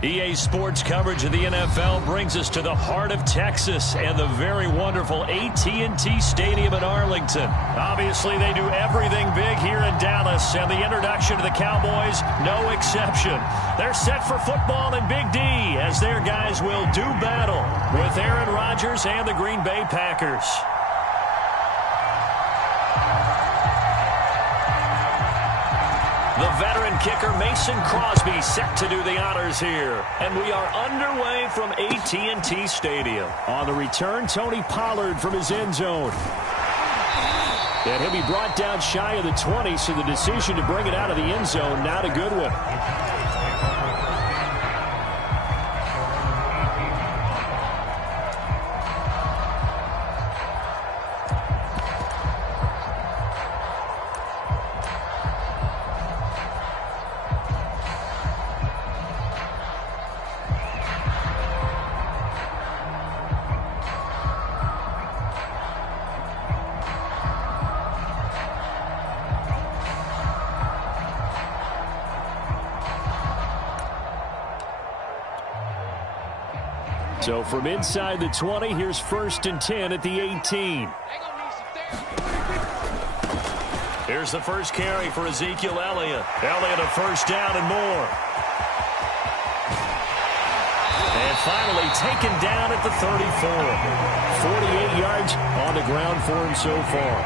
EA Sports coverage of the NFL brings us to the heart of Texas and the very wonderful AT&T Stadium in Arlington. Obviously, they do everything big here in Dallas, and the introduction to the Cowboys, no exception. They're set for football in Big D as their guys will do battle with Aaron Rodgers and the Green Bay Packers. The veteran kicker Mason Crosby set to do the honors here. And we are underway from AT&T Stadium. On the return, Tony Pollard from his end zone. And he'll be brought down shy of the 20, so the decision to bring it out of the end zone, not a good one. So from inside the 20, here's 1st and 10 at the 18. Here's the first carry for Ezekiel Elliott. Elliott a first down and more. And finally taken down at the 34. 48 yards on the ground for him so far.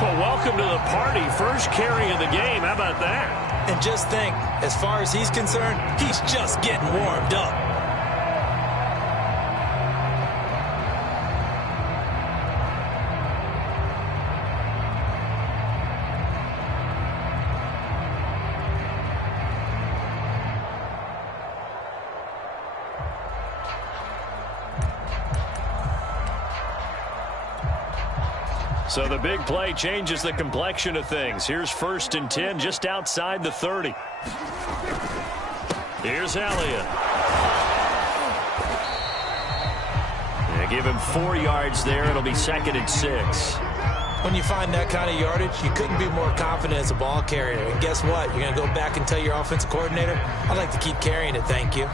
Well, welcome to the party. First carry of the game. How about that? And just think, as far as he's concerned, he's just getting warmed up. So the big play changes the complexion of things. Here's 1st and 10 just outside the 30. Here's Elliott. Yeah, give him 4 yards there. It'll be 2nd and 6. When you find that kind of yardage, you couldn't be more confident as a ball carrier. And guess what? You're going to go back and tell your offensive coordinator, I'd like to keep carrying it, thank you.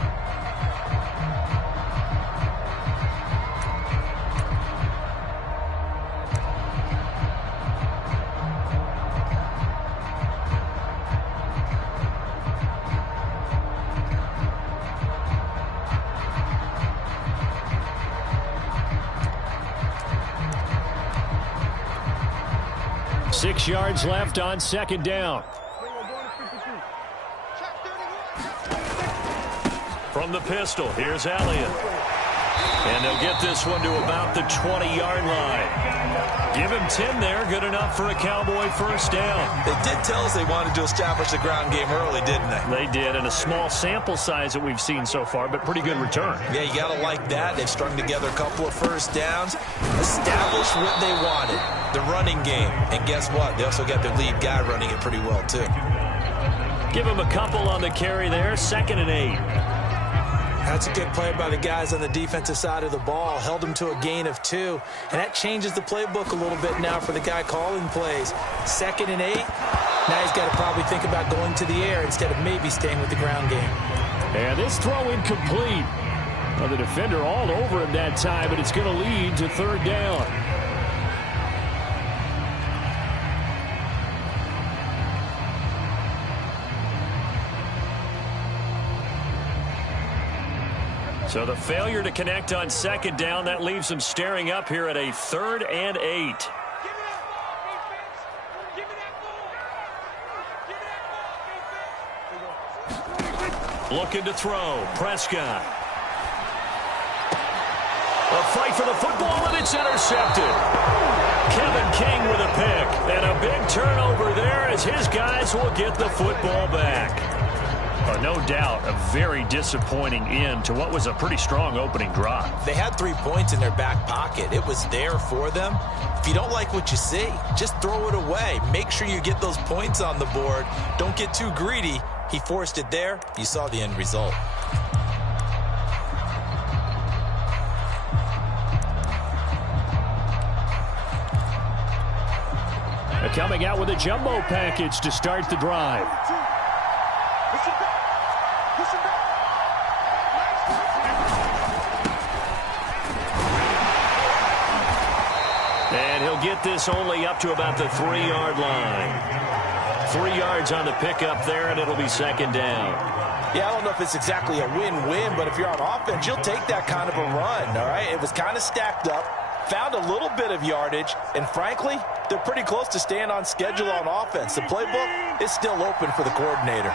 Six yards left on 2nd down. From the pistol, here's Elliott. And they'll get this one to about the 20-yard line. Give him 10 there, good enough for a Cowboy first down. They did tell us they wanted to establish the ground game early, didn't they? They did, and a small sample size that we've seen so far, but pretty good return. Yeah, you got to like that. They've strung together a couple of first downs, established what they wanted, the running game. And guess what? They also got their lead guy running it pretty well, too. Give him a couple on the carry there, 2nd and 8. That's a good play by the guys on the defensive side of the ball. Held them to a gain of 2. And that changes the playbook a little bit now for the guy calling plays. 2nd and 8. Now he's got to probably think about going to the air instead of maybe staying with the ground game. And this throw incomplete. Well, the defender all over him that time, but it's going to lead to 3rd down. So the failure to connect on 2nd down, that leaves them staring up here at a 3rd and 8. Looking to throw. Prescott. A fight for the football, and it's intercepted. Kevin King with a pick. And a big turnover there as his guys will get the football back. No doubt a very disappointing end to what was a pretty strong opening drive. They had 3 points in their back pocket. It was there for them. If you don't like what you see, just throw it away. Make sure you get those points on the board. Don't get too greedy. He forced it there. You saw the end result. Coming out with a jumbo package to start the drive. Listen back. get this only up to about the 3-yard line. 3 yards on the pickup there, and it'll be second down. Yeah, I don't know if it's exactly a win-win, but if you're on offense, you'll take that kind of a run, all right? It was kind of stacked up, found a little bit of yardage, and frankly, they're pretty close to staying on schedule on offense. The playbook is still open for the coordinator.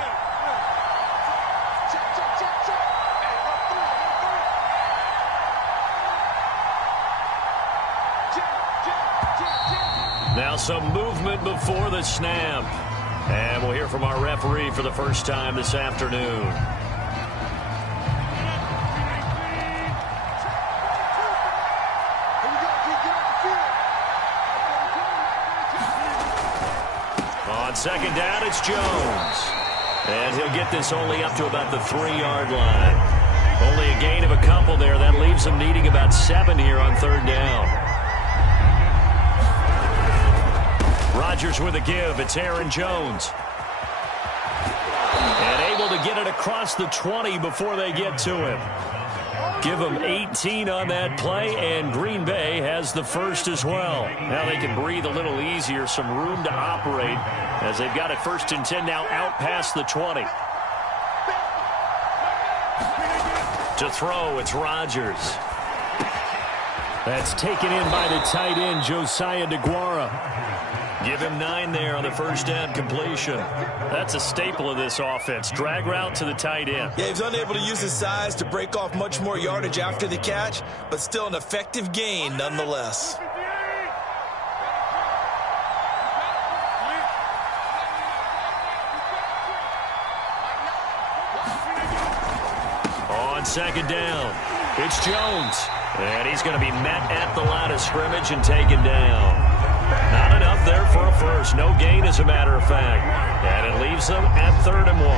Now some movement before the snap. And we'll hear from our referee for the first time this afternoon. On second down, it's Jones. And he'll get this only up to about the 3-yard line. Only a gain of a couple there. That leaves him needing about 7 here on third down. Rodgers with a give. It's Aaron Jones. And able to get it across the 20 before they get to him. Give them 18 on that play, and Green Bay has the first as well. Now they can breathe a little easier, some room to operate as they've got it 1st and 10 now out past the 20. To throw, it's Rodgers. That's taken in by the tight end, Josiah DeGuara. Give him 9 there on the first down completion. That's a staple of this offense. Drag route to the tight end. Yeah, he's unable to use his size to break off much more yardage after the catch, but still an effective gain nonetheless. On second down, it's Jones. And he's going to be met at the line of scrimmage and taken down. Not enough there for a first. No gain, as a matter of fact. And it leaves them at 3rd and 1.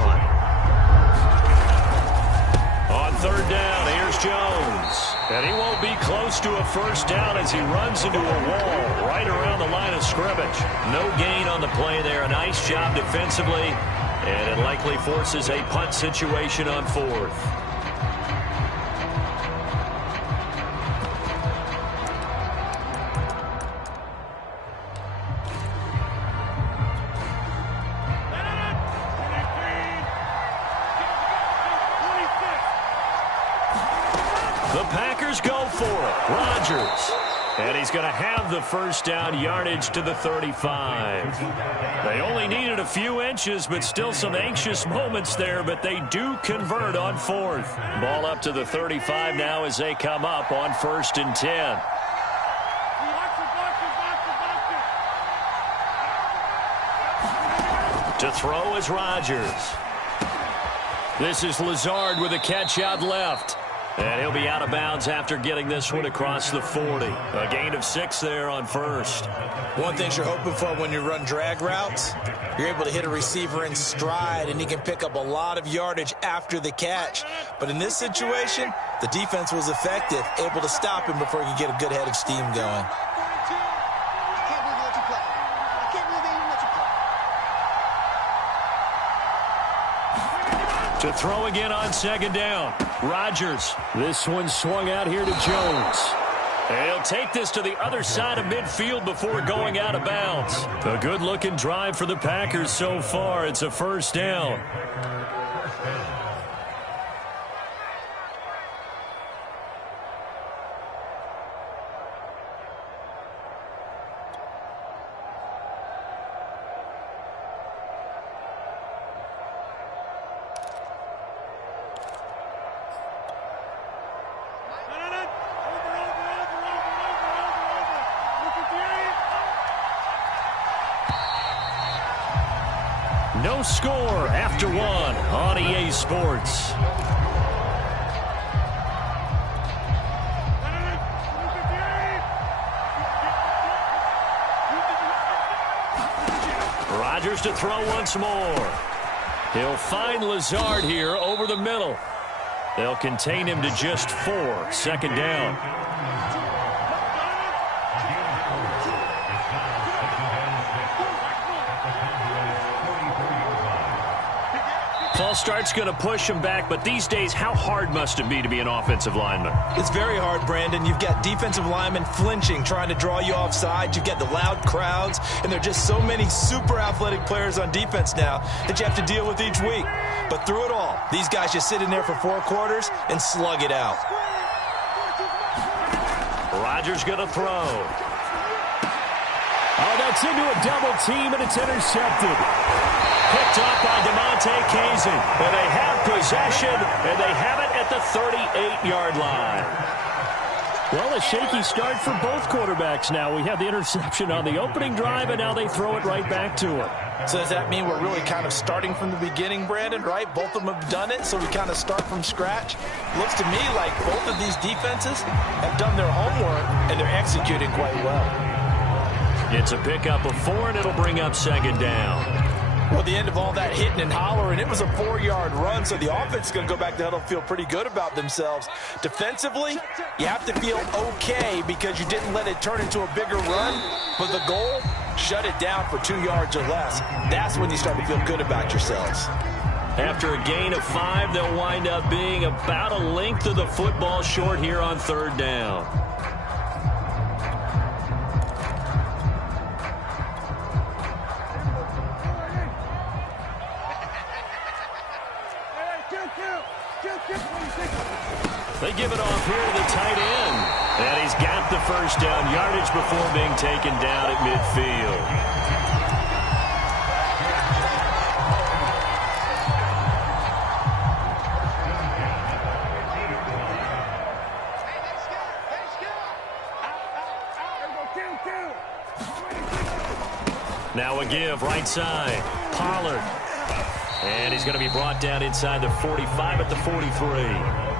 On third down, here's Jones. And he won't be close to a first down as he runs into a wall right around the line of scrimmage. No gain on the play there. A nice job defensively. And it likely forces a punt situation on 4th. Go for it. Rodgers. And he's going to have the first down, yardage to the 35. They only needed a few inches, but still some anxious moments there, but they do convert on 4th. Ball up to the 35 now as they come up on 1st and 10. To throw is Rodgers. This is Lazard with a catch out left. And he'll be out of bounds after getting this one across the 40. A gain of 6 there on 1st. One thing you're hoping for when you run drag routes, you're able to hit a receiver in stride, and he can pick up a lot of yardage after the catch. But in this situation, the defense was effective, able to stop him before he could get a good head of steam going. To throw again on second down. Rodgers. This one swung out here to Jones. And he'll take this to the other side of midfield before going out of bounds. A good-looking drive for the Packers so far. It's a first down. No score after 1 on EA Sports. Rodgers to throw once more. He'll find Lazard here over the middle. They'll contain him to just 4. Second down. False start's going to push him back, but these days, how hard must it be to be an offensive lineman? It's very hard, Brandon. You've got defensive linemen flinching, trying to draw you offside. You've got the loud crowds, and there are just so many super athletic players on defense now that you have to deal with each week. But through it all, these guys just sit in there for 4 quarters and slug it out. Rodgers going to throw. Oh, that's into a double team, and it's intercepted. Picked up by DeMonte Casey. And they have possession, and they have it at the 38-yard line. Well, a shaky start for both quarterbacks now. We had the interception on the opening drive, and now they throw it right back to him. So does that mean we're really kind of starting from the beginning, Brandon, right? Both of them have done it, so we kind of start from scratch. Looks to me like both of these defenses have done their homework, and they're executing quite well. It's a pickup of 4, and it'll bring up second down. Well, the end of all that hitting and hollering, it was a 4-yard run, so the offense is going to go back to huddle, feel pretty good about themselves. Defensively, you have to feel okay because you didn't let it turn into a bigger run. But the goal, shut it down for 2 yards or less. That's when you start to feel good about yourselves. After a gain of 5, they'll wind up being about a length of the football short here on third down. They give it off here to the tight end. And he's got the first down yardage before being taken down at midfield. Now a give, right side. Pollard. And he's going to be brought down inside the 45 at the 43.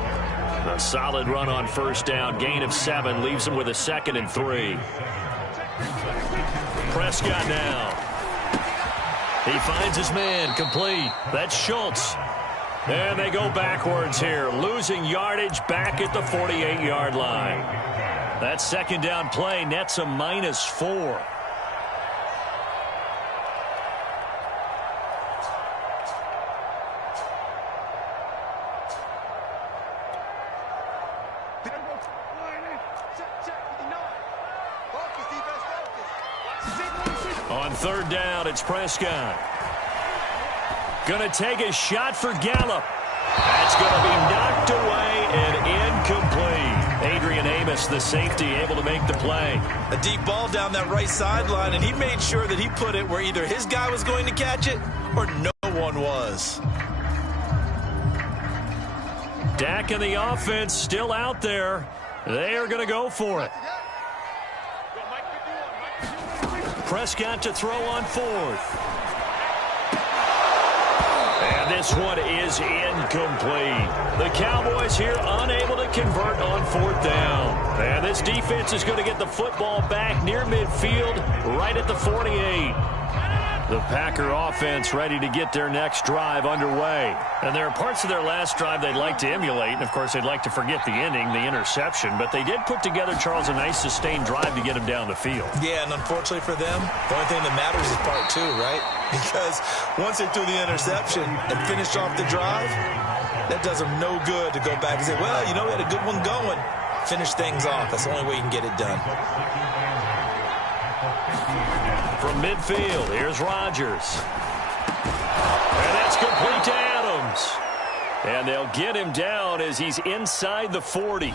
A solid run on first down. Gain of 7 leaves him with a 2nd and 3. Prescott now. He finds his man complete. That's Schultz. And they go backwards here. Losing yardage back at the 48-yard line. That second down play nets a -4. On third down, it's Prescott. Going to take a shot for Gallup. That's going to be knocked away and incomplete. Adrian Amos, the safety, able to make the play. A deep ball down that right sideline, and he made sure that he put it where either his guy was going to catch it or no one was. Dak and the offense still out there. They are going to go for it. Prescott to throw on 4th. And this one is incomplete. The Cowboys here unable to convert on 4th down. And this defense is going to get the football back near midfield, right at the 48. The Packer offense ready to get their next drive underway. And there are parts of their last drive they'd like to emulate. And, of course, they'd like to forget the ending, the interception. But they did put together, Charles, a nice sustained drive to get them down the field. Yeah, and unfortunately for them, the only thing that matters is part 2, right? Because once they threw the interception and finished off the drive, that does them no good to go back and say, well, you know, we had a good one going. Finish things off. That's the only way you can get it done. From midfield, here's Rodgers. And that's complete to Adams. And they'll get him down as he's inside the 40.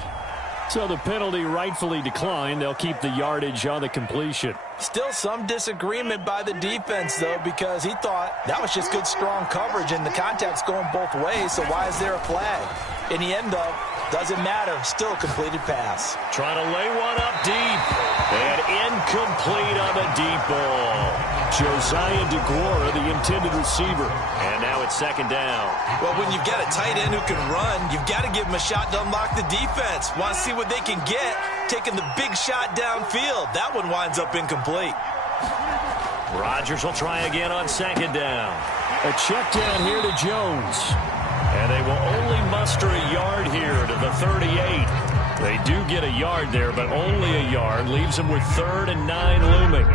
So the penalty rightfully declined. They'll keep the yardage on the completion. Still some disagreement by the defense, though, because he thought that was just good, strong coverage, and the contact's going both ways, so why is there a flag? In the end, though, doesn't matter. Still a completed pass. Trying to lay one up deep. And incomplete on the deep ball. Josiah DeGuara, the intended receiver. And now it's second down. Well, when you've got a tight end who can run, you've got to give him a shot to unlock the defense. Want to see what they can get, taking the big shot downfield. That one winds up incomplete. Rodgers will try again on second down. A check down here to Jones. And they will only muster a yard here to the 38. They do get a yard there, but only a yard. Leaves them with 3rd and 9 looming.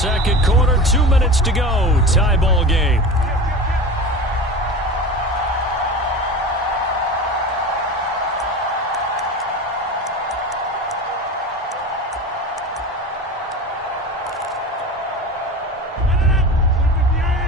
Second quarter, 2 minutes to go. Tie ball game.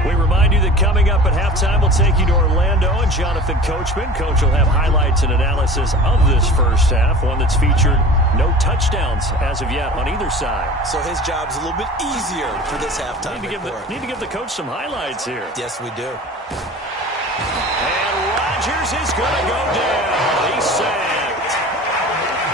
We remind you that coming up at halftime, we'll take you to Orlando and Jonathan Coachman. Coach will have highlights and analysis of this first half, one that's featured no touchdowns as of yet on either side. So his job's a little bit easier for this halftime report. Need to give the coach some highlights here. Yes, we do. And Rodgers is going to go down. He's sacked.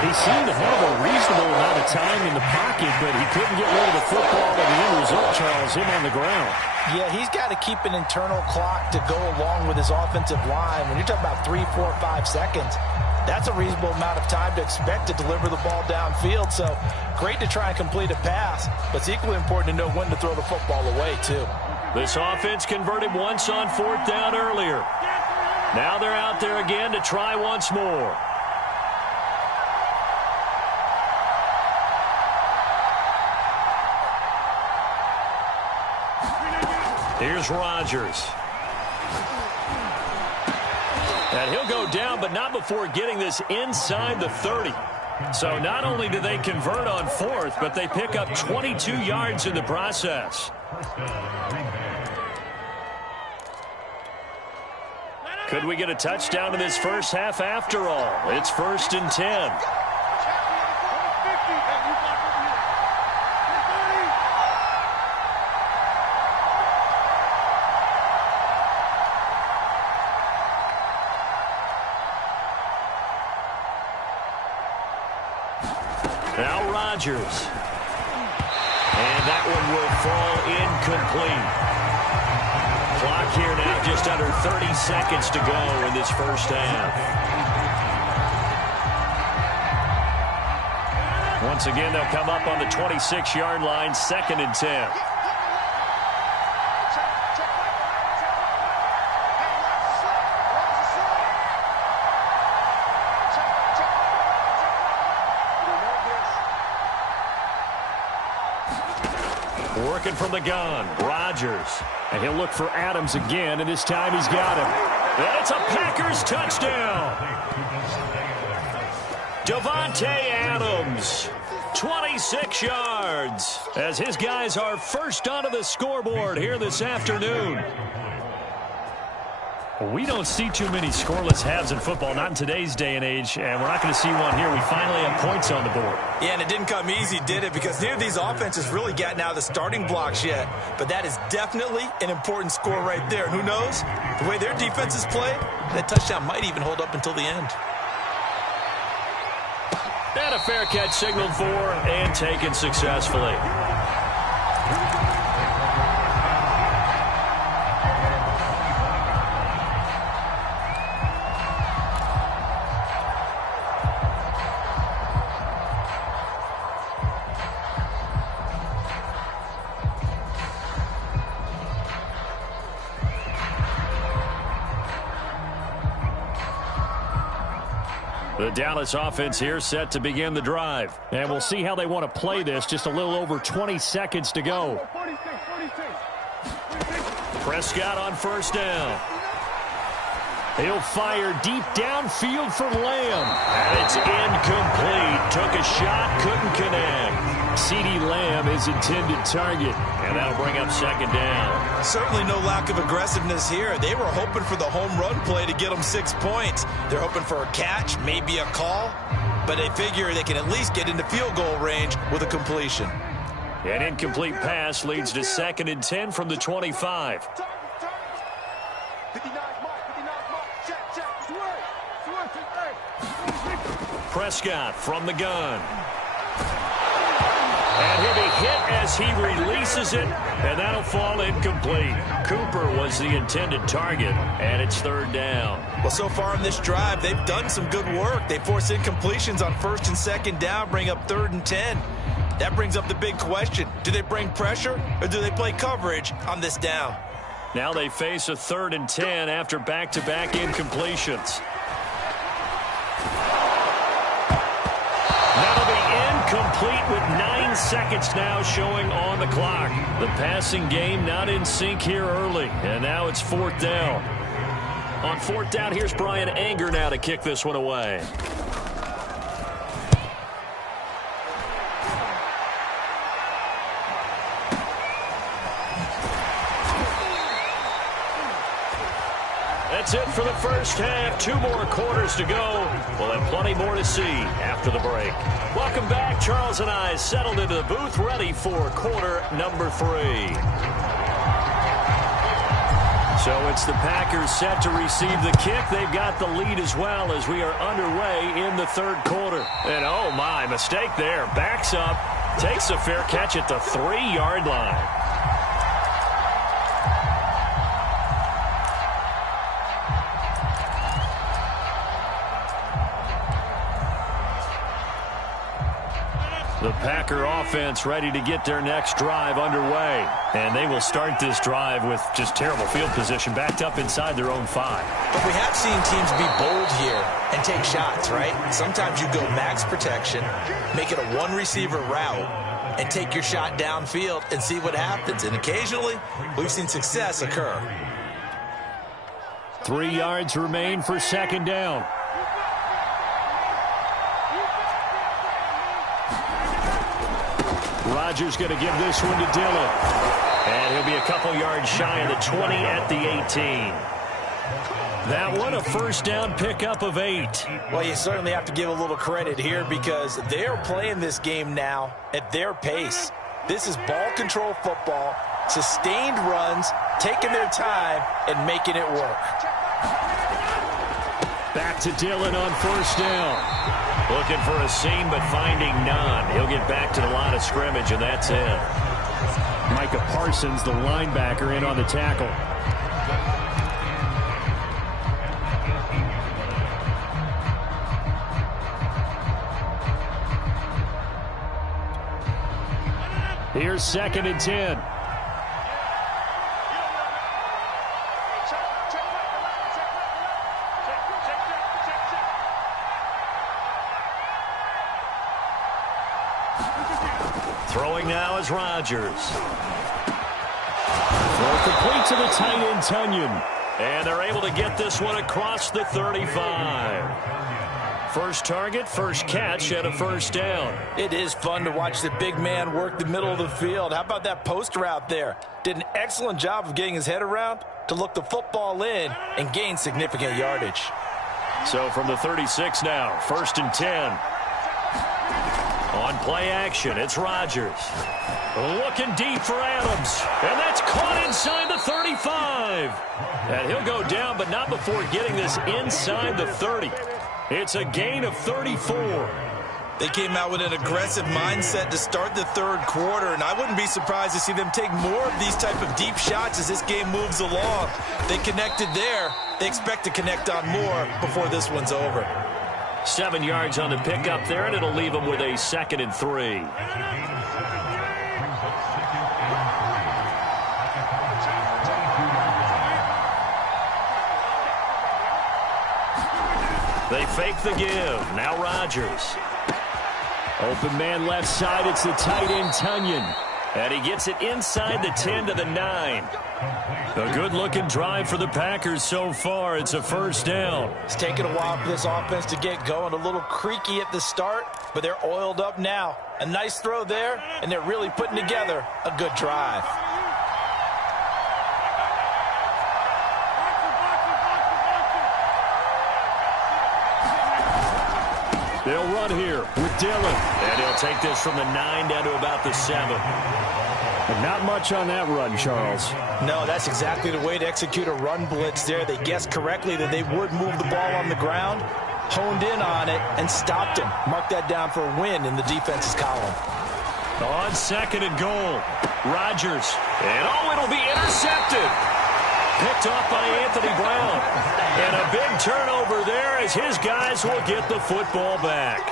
He seemed to have a reasonable amount of time in the pocket, but he couldn't get rid of the football, and the end result, Charles, him on the ground. Yeah, he's got to keep an internal clock to go along with his offensive line. When you're talking about 3, 4, 5 seconds, that's a reasonable amount of time to expect to deliver the ball downfield. So great to try and complete a pass, but it's equally important to know when to throw the football away, too. This offense converted once on 4th down earlier. Now they're out there again to try once more. Here's Rodgers. And he'll go down, but not before getting this inside the 30. So not only do they convert on 4th, but they pick up 22 yards in the process. Could we get a touchdown in this first half after all? It's 1st and 10. Now Rodgers. And that one will fall incomplete. Clock here now just under 30 seconds to go in this first half. Once again, they'll come up on the 26-yard line, 2nd and 10. Working from the gun, Rodgers. And he'll look for Adams again, and this time he's got him. And it's a Packers touchdown. Davante Adams, 26 yards, as his guys are first onto the scoreboard here this afternoon. We don't see too many scoreless halves in football, not in today's day and age, and we're not going to see one here. We finally have points on the board. Yeah, and it didn't come easy, did it? Because neither of these offenses really gotten out of the starting blocks yet. But that is definitely an important score right there. And who knows? The way their defenses play, that touchdown might even hold up until the end. And a fair catch signaled for and taken successfully. The Dallas offense here set to begin the drive. And we'll see how they want to play this. Just a little over 20 seconds to go. Prescott on 1st down. He'll fire deep downfield for Lamb. And it's incomplete. Took a shot, couldn't connect. CeeDee Lamb is intended target. And that'll bring up 2nd down. Certainly no lack of aggressiveness here. They were hoping for the home run play to get them 6 points. They're hoping for a catch, maybe a call. But they figure they can at least get into field goal range with a completion. An incomplete pass leads to 2nd and 10 from the 25. Prescott from the gun. And he'll be hit as he releases it, and that'll fall incomplete. Cooper was the intended target, and it's 3rd down. Well, so far in this drive, they've done some good work. They force incompletions on 1st and 2nd down, bring up 3rd and 10. That brings up the big question. Do they bring pressure, or do they play coverage on this down? Now they face a 3rd and 10 after back-to-back incompletions. That'll be incomplete with 9 10 seconds now showing on the clock. The passing game not in sync here early, and now it's 4th down. On 4th down, here's Brian Anger now to kick this one away. That's it for the first half. 2 more quarters to go. We'll have plenty more to see after the break. Welcome back. Charles and I settled into the booth, ready for quarter number 3. So it's the Packers set to receive the kick. They've got the lead as well as we are underway in the 3rd quarter. And oh my, mistake there. Backs up, takes a fair catch at the 3-yard line. The Packer offense ready to get their next drive underway. And they will start this drive with just terrible field position, backed up inside their own 5. But we have seen teams be bold here and take shots, right? Sometimes you go max protection, make it a 1-receiver route, and take your shot downfield and see what happens. And occasionally, we've seen success occur. 3 yards remain for 2nd down. Rodgers going to give this one to Dillon. And he'll be a couple yards shy of the 20 at the 18. That one a first down pickup of 8. Well, you certainly have to give a little credit here because they're playing this game now at their pace. This is ball control football, sustained runs, taking their time and making it work. Back to Dillon on 1st down. Looking for a seam, but finding none. He'll get back to the line of scrimmage, and that's it. Micah Parsons, the linebacker, in on the tackle. Here's 2nd and 10. Throwing now is Rodgers. Throw complete to the tight end, Tunyon. And they're able to get this one across the 35. First target, first catch, and a first down. It is fun to watch the big man work the middle of the field. How about that post route there? Did an excellent job of getting his head around to look the football in and gain significant yardage. So from the 36 now, 1st and 10. On play action, it's Rodgers. Looking deep for Adams. And that's caught inside the 35. And he'll go down, but not before getting this inside the 30. It's a gain of 34. They came out with an aggressive mindset to start the 3rd quarter, and I wouldn't be surprised to see them take more of these type of deep shots as this game moves along. They connected there. They expect to connect on more before this one's over. 7 yards on the pickup there, and it'll leave them with a 2nd and 3. They fake the give. Now Rodgers. Open man left side. It's the tight end, Tunyon. And he gets it inside the 10 to the 9. A good-looking drive for the Packers so far. It's a first down. It's taken a while for this offense to get going. A little creaky at the start, but they're oiled up now. A nice throw there, and they're really putting together a good drive. They'll run here with Dillon. And he'll take this from the 9 down to about the 7. But not much on that run, Charles. No, that's exactly the way to execute a run blitz there. They guessed correctly that they would move the ball on the ground, honed in on it, and stopped him. Mark that down for a win in the defense's column. On 2nd and goal, Rodgers. And it'll be intercepted. Picked off by Anthony Brown. And a big turnover there as his guys will get the football back.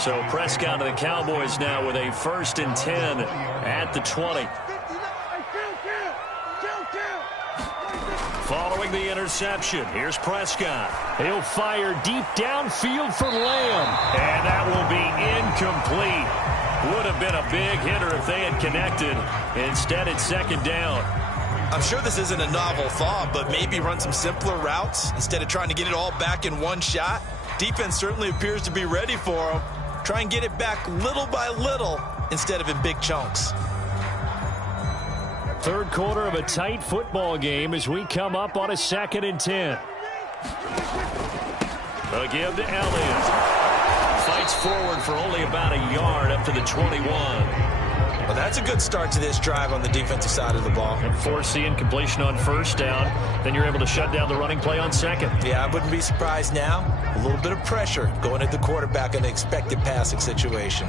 So Prescott and the Cowboys now with a 1st and 10 at the 20. Following the interception, here's Prescott. He'll fire deep downfield for Lamb. And that will be incomplete. Would have been a big hitter if they had connected. Instead, it's second down. I'm sure this isn't a novel thought, but maybe run some simpler routes instead of trying to get it all back in one shot. Defense certainly appears to be ready for them. Try and get it back little by little instead of in big chunks. Third quarter of a tight football game as we come up on a 2nd and 10. A give to Elliott. Fights forward for only about a yard up to the 21. Well, that's a good start to this drive on the defensive side of the ball. And force the incompletion on first down. Then you're able to shut down the running play on second. Yeah, I wouldn't be surprised now. A little bit of pressure going at the quarterback in an expected passing situation.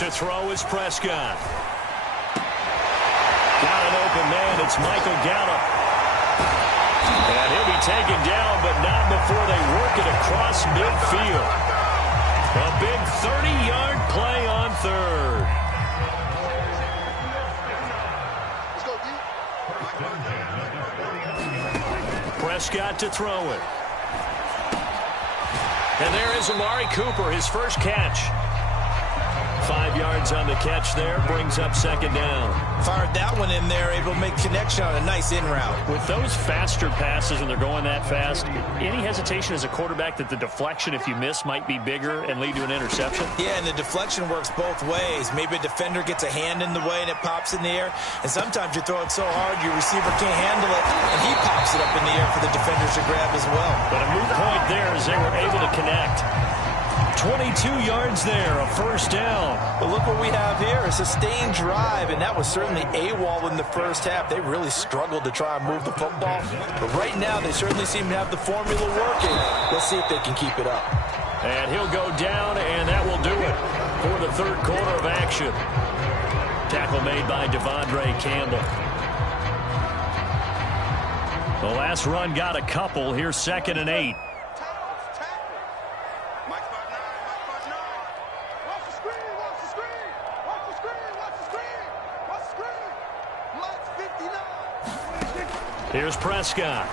To throw is Prescott. Got an open man. It's Michael Gallup. And he'll be taken down, but not before they work it across midfield. A big 30-yard play on third. Prescott to throw it. And there is Amari Cooper, his first catch. 5 yards on the catch there, brings up second down. Fired that one in there, able to make connection on a nice in route. With those faster passes and they're going that fast, any hesitation as a quarterback that the deflection, if you miss, might be bigger and lead to an interception? Yeah, and the deflection works both ways. Maybe a defender gets a hand in the way and it pops in the air. And sometimes you throw it so hard your receiver can't handle it, and he pops it up in the air for the defenders to grab as well. But a moot point there as they were able to connect. 22 yards there, a first down. But look what we have here, a sustained drive, and that was certainly AWOL in the first half. They really struggled to try and move the football. But right now, they certainly seem to have the formula working. Let's see if they can keep it up. And he'll go down, and that will do it for the third quarter of action. Tackle made by Devondre Campbell. The last run got a couple. Here's 2nd and 8. Here's Prescott.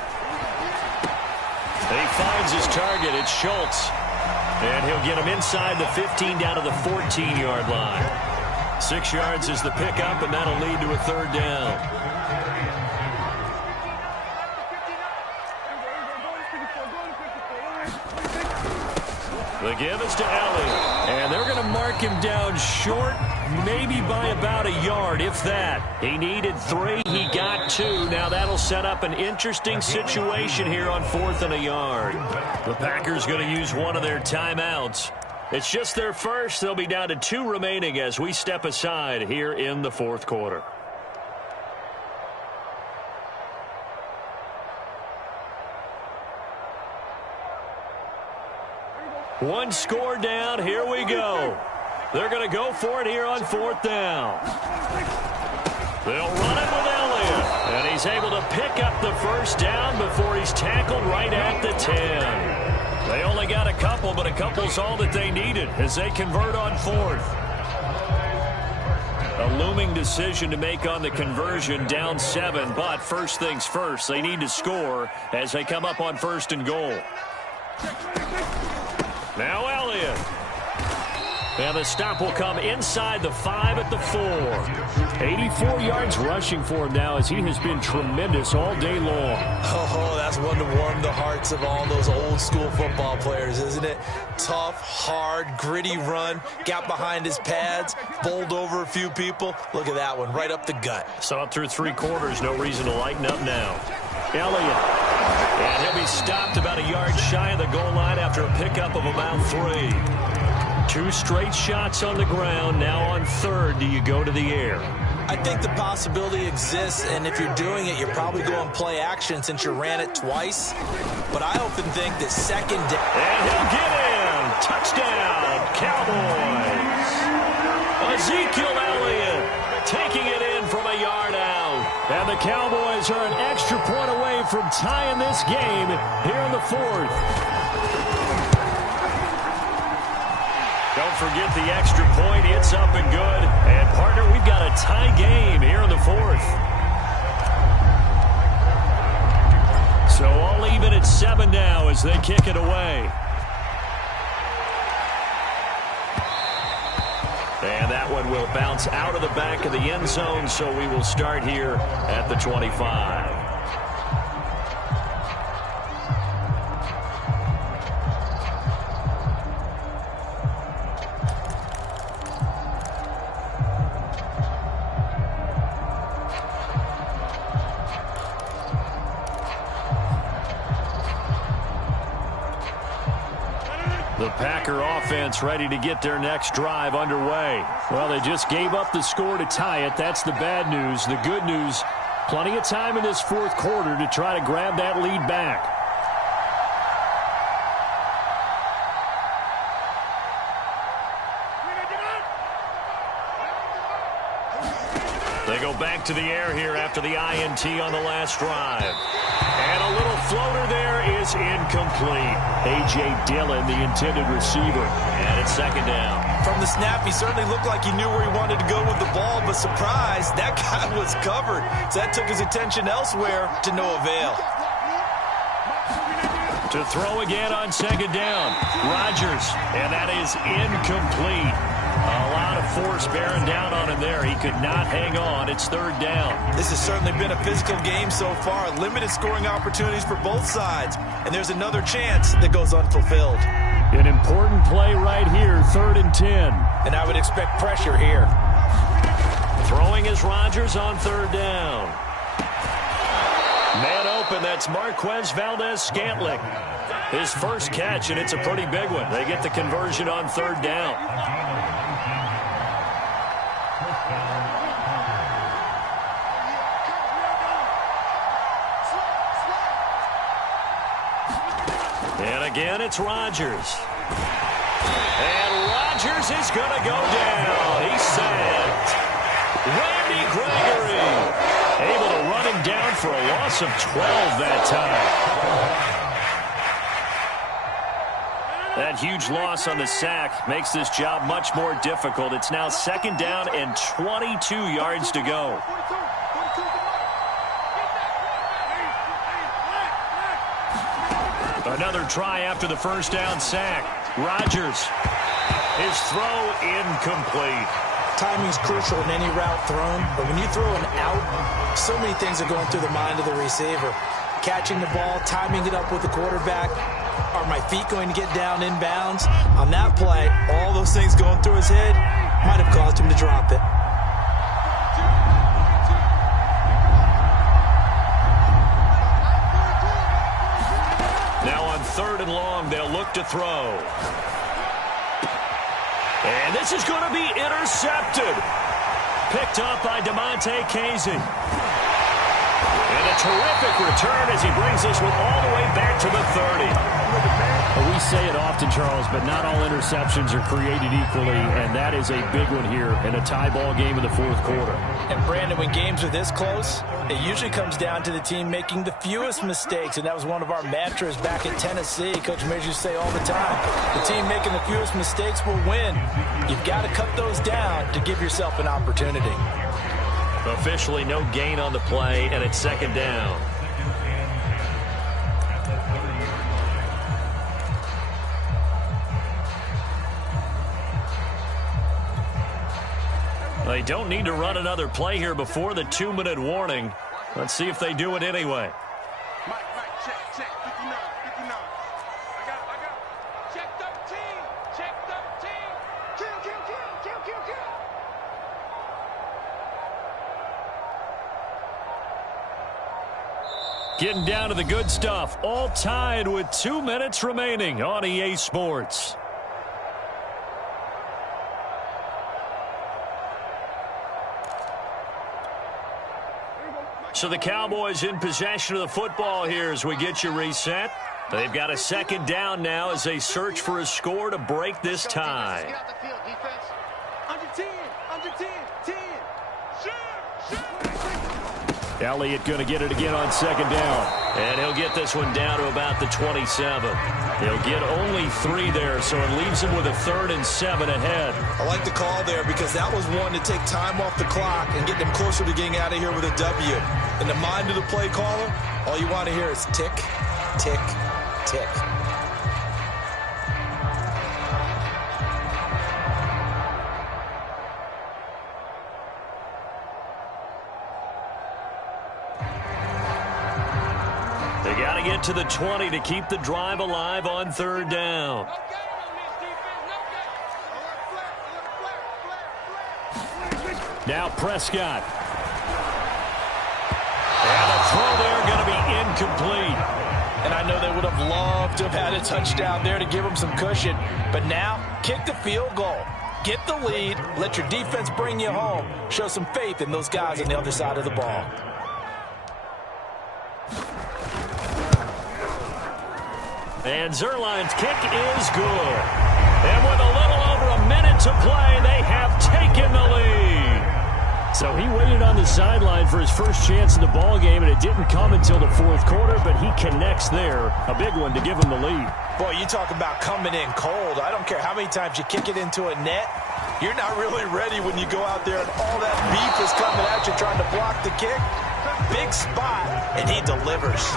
He finds his target. It's Schultz. And he'll get him inside the 15 down to the 14-yard line. 6 yards is the pickup, and that'll lead to a third down. The give is to Elliott. And they're going to mark him down short, maybe by about a yard, if that. He needed 3. He got 2. Now that'll set up an interesting situation here on 4th and a yard. The Packers going to use one of their timeouts. It's just their first. They'll be down to 2 remaining as we step aside here in the 4th quarter. One score down. Here we go. They're going to go for it here on 4th down. They'll run it with Elliott. And he's able to pick up the first down before he's tackled right at the 10. They only got a couple, but a couple's all that they needed as they convert on 4th. A looming decision to make on the conversion, down 7. But first things first, they need to score as they come up on 1st and goal. Now Elliott. And the stop will come inside the 5 at the 4. 84 yards rushing for him now as he has been tremendous all day long. Oh, that's one to warm the hearts of all those old school football players, isn't it? Tough, hard, gritty run. Got behind his pads, bowled over a few people. Look at that one, right up the gut. Saw it through 3 quarters. No reason to lighten up now. Elliott. And he'll be stopped about a yard shy of the goal line after a pickup of about 3. 2 straight shots on the ground. Now on 3rd, do you go to the air? I think the possibility exists, and if you're doing it, you're probably going play action since you ran it twice. But I often think that 2nd down. And he'll get in. Touchdown, Cowboys. Ezekiel Elliott taking it in from a yard out. And the Cowboys are an extra point away from tying this game here in the fourth. Don't forget the extra point. It's up and good. And, partner, we've got a tie game here in the fourth. So all even at 7 now as they kick it away. And that one will bounce out of the back of the end zone, so we will start here at the 25. The Packer offense ready to get their next drive underway. Well, they just gave up the score to tie it. That's the bad news. The good news, plenty of time in this fourth quarter to try to grab that lead back. They go back to the air here after the INT on the last drive. And a little floater there is incomplete. A.J. Dillon, the intended receiver. And it's second down. From the snap, he certainly looked like he knew where he wanted to go with the ball, but surprise, that guy was covered. So that took his attention elsewhere to no avail. To throw again on second down. Rodgers, and that is incomplete. A lot of force bearing down on him there. He could not hang on. It's third down. This has certainly been a physical game so far. Limited scoring opportunities for both sides. And there's another chance that goes unfulfilled. An important play right here, 3rd and 10. And I would expect pressure here. Throwing is Rodgers on 3rd down. Man open, that's Marquez Valdez-Scantling. His first catch, and it's a pretty big one. They get the conversion on 3rd down. And again, it's Rodgers. And Rodgers is going to go down. He's sacked. Randy Gregory able to run him down for a loss of 12 that time. That huge loss on the sack makes this job much more difficult. It's now 2nd down and 22 yards to go. Another try after the first down sack. Rodgers, his throw incomplete. Timing's crucial in any route thrown, but when you throw an out, so many things are going through the mind of the receiver. Catching the ball, timing it up with the quarterback. Are my feet going to get down inbounds? On that play, all those things going through his head might have caused him to drop it. Now on 3rd and long, they'll look to throw. And this is going to be intercepted. Picked up by DeMonte Casey. And a terrific return as he brings this one all the way back to the 30. Well, we say it often, Charles, but not all interceptions are created equally, and that is a big one here in a tie ball game in the fourth quarter. And, Brandon, when games are this close, it usually comes down to the team making the fewest mistakes, and that was one of our mantras back at Tennessee. Coach Mays used to say all the time, the team making the fewest mistakes will win. You've got to cut those down to give yourself an opportunity. Officially no gain on the play, and it's 2nd down. They don't need to run another play here before the 2-minute warning. Let's see if they do it anyway. Mike, check, 59, 59. I got. Check 13, check 13. Kill. Getting down to the good stuff. All tied with 2 minutes remaining on EA Sports. So the Cowboys in possession of the football here as we get you reset. They've got a 2nd down now as they search for a score to break this tie. Get out the field, defense. Under 10, 10. Elliott going to get it again on second down. And he'll get this one down to about the 27. He'll get only 3 there, so it leaves him with a 3rd and 7 ahead. I like the call there because that was one to take time off the clock and get them closer to getting out of here with a W. In the mind of the play caller, all you want to hear is tick, tick, tick. They got to get to the 20 to keep the drive alive on 3rd down. Now Prescott. And a throw there going to be incomplete. And I know they would have loved to have had a touchdown there to give them some cushion. But now, kick the field goal. Get the lead. Let your defense bring you home. Show some faith in those guys on the other side of the ball. And Zerline's kick is good. And with a little over a minute to play, they have taken the lead. So he waited on the sideline for his first chance in the ball game, and it didn't come until the 4th quarter, but he connects there. A big one to give him the lead. Boy, you talk about coming in cold. I don't care how many times you kick it into a net. You're not really ready when you go out there and all that beef is coming at you trying to block the kick. Big spot, and he delivers.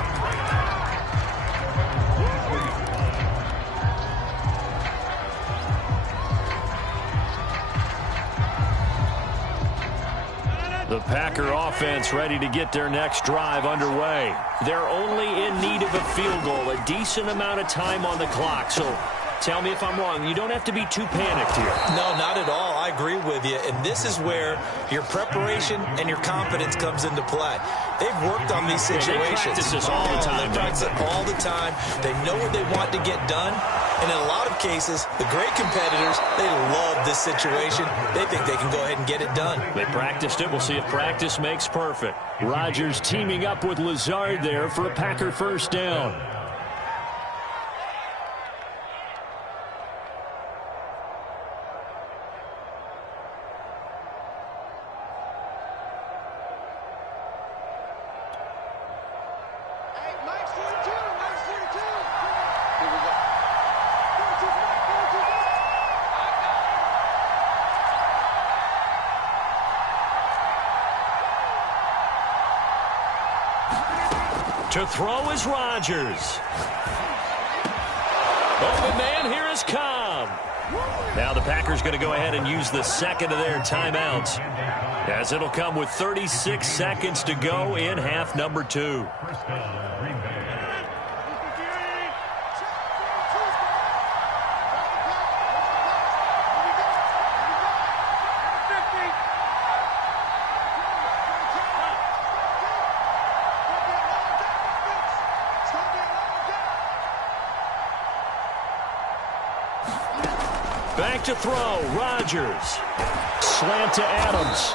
The Packer offense ready to get their next drive underway. They're only in need of a field goal, a decent amount of time on the clock. So tell me if I'm wrong. You don't have to be too panicked here. No, not at all. I agree with you. And this is where your preparation and your confidence comes into play. They've worked on these situations. They practice this all the time. They practice it all the time. They know what they want to get done. And in a lot of cases, the great competitors, they love this situation. They think they can go ahead and get it done. They practiced it. We'll see if practice makes perfect. Rodgers teaming up with Lazard there for a Packer first down. To throw is Rodgers. Open man here is Cobb. Now the Packers going to go ahead and use the second of their timeouts, as it'll come with 36 seconds to go in half number 2. Back to throw, Rodgers. Slant to Adams.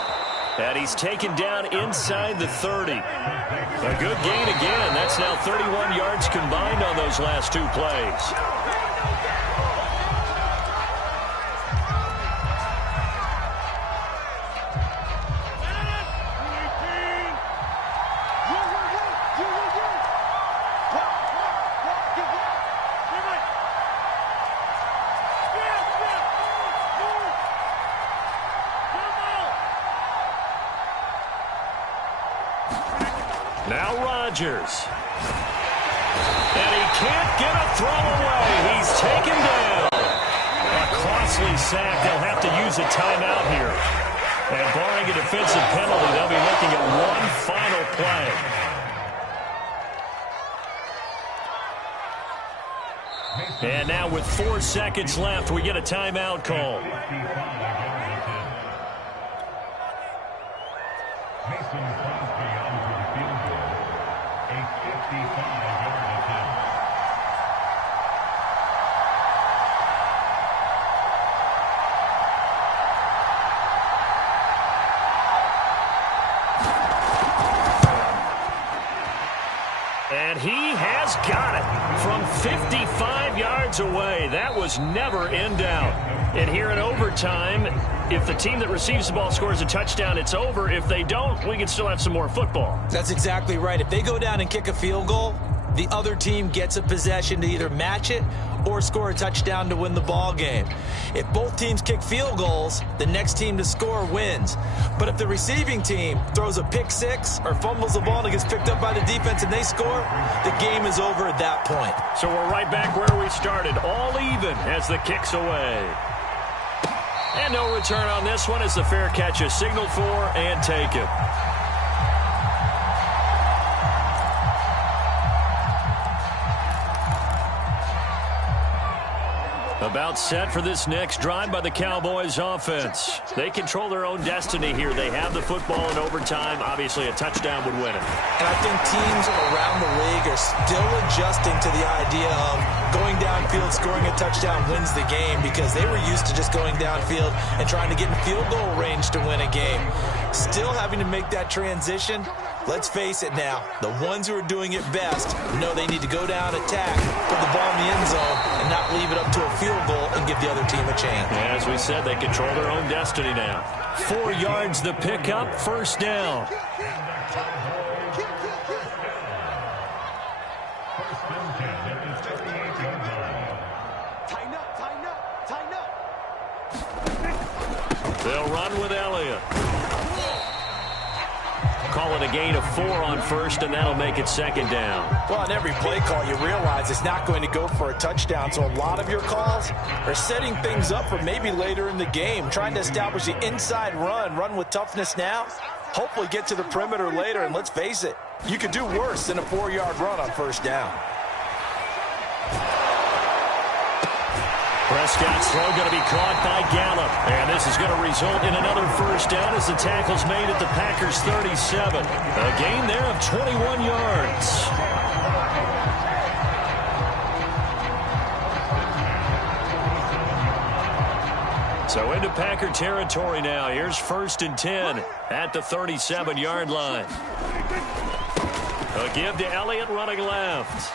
And he's taken down inside the 30. A good gain again. That's now 31 yards combined on those last 2 plays. Now Rodgers. And he can't get a throw away. He's taken down. A costly sack. They'll have to use a timeout here. And barring a defensive penalty, they'll be looking at one final play. And now with 4 seconds left, we get a timeout call. And he has got it. from 55 yards away. That was never in doubt. And here in overtime, if the team that receives the ball scores a touchdown, it's over. If they don't, we can still have some more football. That's exactly right. If they go down and kick a field goal, the other team gets a possession to either match it or score a touchdown to win the ball game. If both teams kick field goals, the next team to score wins. But if the receiving team throws a pick six or fumbles the ball and it gets picked up by the defense and they score, the game is over at that point. So we're right back where we started, all even as the kick's away. And no return on this one as the fair catch is signaled for and taken. About set for this next drive by the Cowboys offense. They control their own destiny here. They have the football in overtime. Obviously, a touchdown would win it. And I think teams around the league are still adjusting to the idea of going downfield, scoring a touchdown wins the game, because they were used to just going downfield and trying to get in field goal range to win a game. Still having to make that transition. Let's face it now, the ones who are doing it best know they need to go down, attack, put the ball in the end zone, and not leave it up to a field goal and give the other team a chance. As we said, they control their own destiny now. 4 yards the pickup, first down. They'll run with Elliott. Call it a gain of 4 on first, and that'll make it second down. Well, on every play call, you realize it's not going to go for a touchdown, so a lot of your calls are setting things up for maybe later in the game, trying to establish the inside run with toughness now, hopefully get to the perimeter later, and let's face it, you could do worse than a 4-yard run on first down. Prescott's throw going to be caught by Gallup. And this is going to result in another first down as the tackle's made at the Packers' 37. A gain there of 21 yards. So into Packer territory now. Here's 1st and 10 at the 37-yard line. A give to Elliott running left.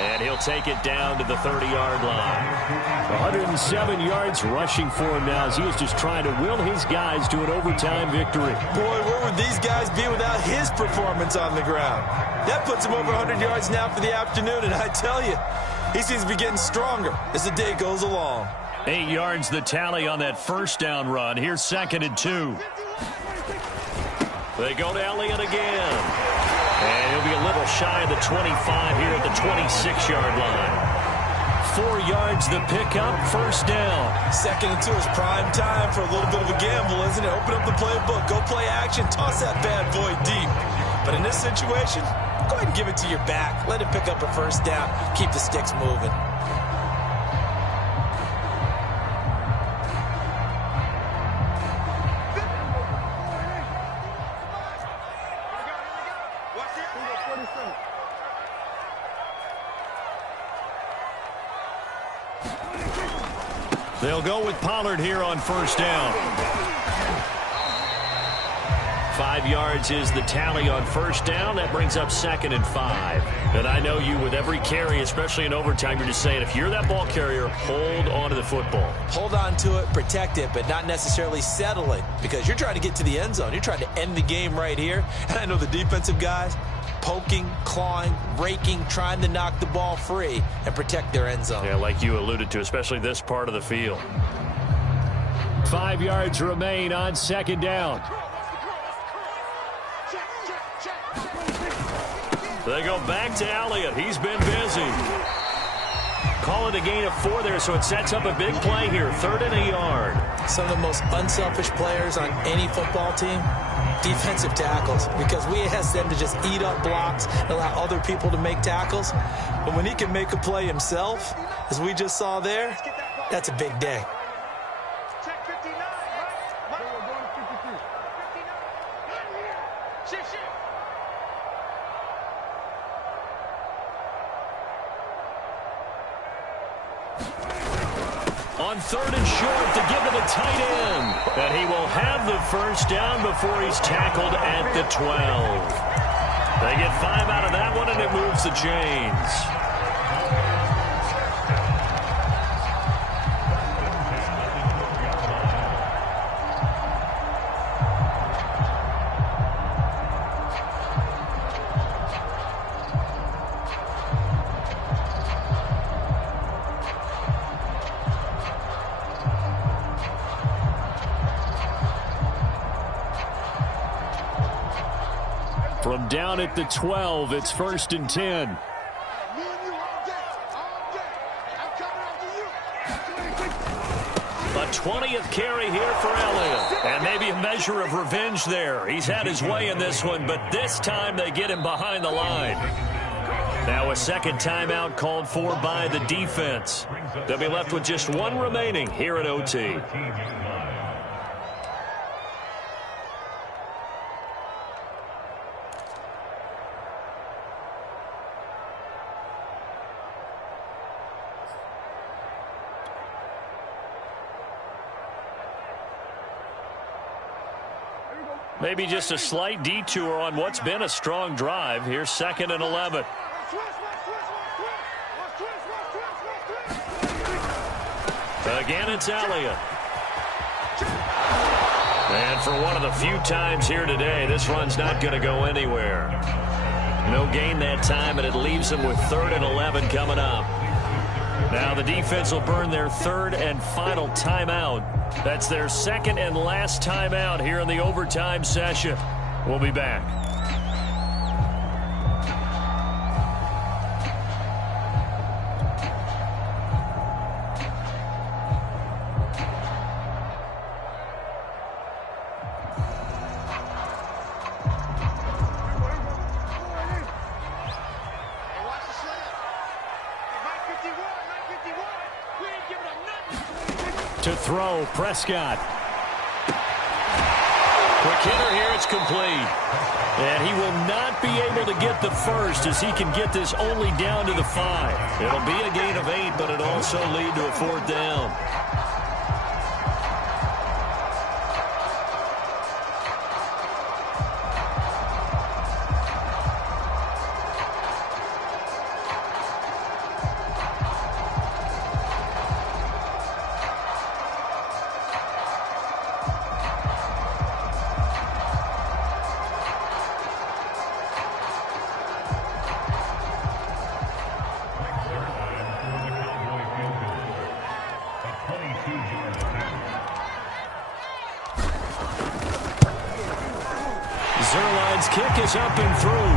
And he'll take it down to the 30-yard line. 107 yards rushing for him now as he was just trying to will his guys to an overtime victory. Boy, where would these guys be without his performance on the ground? That puts him over 100 yards now for the afternoon, and I tell you, he seems to be getting stronger as the day goes along. 8 yards the tally on that first down run. Here's 2nd and 2. They go to Elliott again. And he'll be a little shy of the 25 here at the 26-yard line. 4 yards the pickup, first down. 2nd and 2 is prime time for a little bit of a gamble, isn't it? Open up the playbook, go play action, toss that bad boy deep. But in this situation, go ahead and give it to your back. Let him pick up a first down, keep the sticks moving. They'll go with Pollard here on first down. 5 yards is the tally on first down. That brings up 2nd and 5. And I know you, with every carry, especially in overtime, you're just saying, if you're that ball carrier, hold on to the football. Hold on to it, protect it, but not necessarily settle it, because you're trying to get to the end zone. You're trying to end the game right here. And I know the defensive guys, poking, clawing, raking, trying to knock the ball free and protect their end zone. Yeah, like you alluded to, especially this part of the field. 5 yards remain on second down. They go back to Elliott. He's been busy. Call it a gain of 4 there, so it sets up a big play here. 3rd and a yard. Some of the most unselfish players on any football team, defensive tackles, because we ask them to just eat up blocks and allow other people to make tackles. But when he can make a play himself, as we just saw there, that's a big day. Check 59, right? We're going to 52. 59. Shit. On 3rd and short to give it a tight end. And he will have the first down before he's tackled at the 12. They get 5 out of that one, and it moves the chains. From down at the 12, it's 1st and 10. A 20th carry here for Elliott. And maybe a measure of revenge there. He's had his way in this one, but this time they get him behind the line. Now a second timeout called for by the defense. They'll be left with just one remaining here at OT. Maybe just a slight detour on what's been a strong drive. Here's 2nd and 11. Again, it's Elliott. And for one of the few times here today, this run's not going to go anywhere. No gain that time, and it leaves them with 3rd and 11 coming up. Now the defense will burn their 3rd and final timeout. That's their 2nd and last timeout here in the overtime session. We'll be back. To throw, Prescott. Quick hitter here, it's complete. And he will not be able to get the first as he can get this only down to the 5. It'll be a gain of 8, but it'll also lead to a 4th down. Zerline's kick is up and through.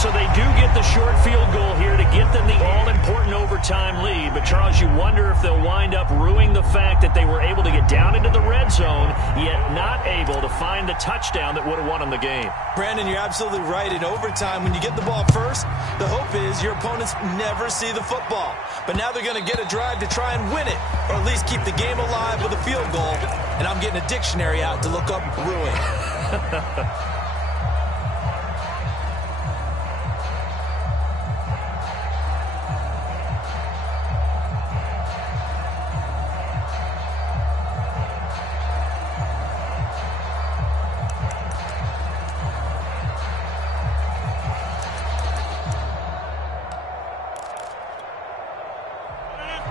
So they do get the short field goal here to get them the all-important overtime lead. But, Charles, you wonder if they'll wind up ruining the fact that they were able to get down into the red zone, yet not able to find the touchdown that would have won them the game. Brandon, you're absolutely right. In overtime, when you get the ball first, the hope is your opponents never see the football. But now they're going to get a drive to try and win it, or at least keep the game alive with a field goal. And I'm getting a dictionary out to look up ruin.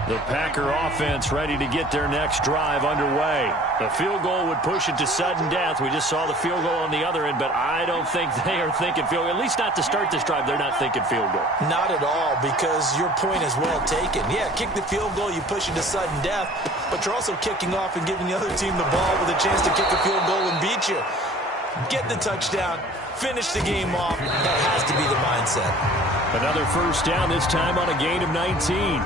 The Packer offense ready to get their next drive underway. The field goal would push it to sudden death. We just saw the field goal on the other end, but I don't think they are thinking field goal. At least not to start this drive. They're not thinking field goal. Not at all, because your point is well taken. Yeah, kick the field goal, you push it to sudden death, but you're also kicking off and giving the other team the ball with a chance to kick a field goal and beat you. Get the touchdown, finish the game off. That has to be the mindset. Another first down, this time on a gain of 19.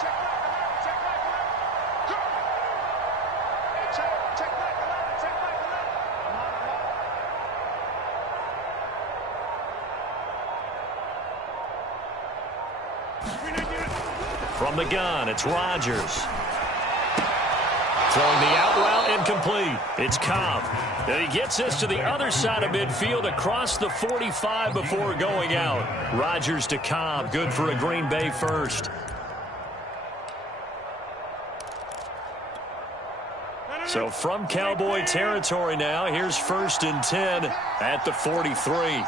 Check From the gun, it's Rodgers. Throwing the out route incomplete. It's Cobb. And he gets this to the other side of midfield across the 45 before going out. Rodgers to Cobb. Good for a Green Bay first. So from Cowboy territory now, here's 1st and 10 at the 43.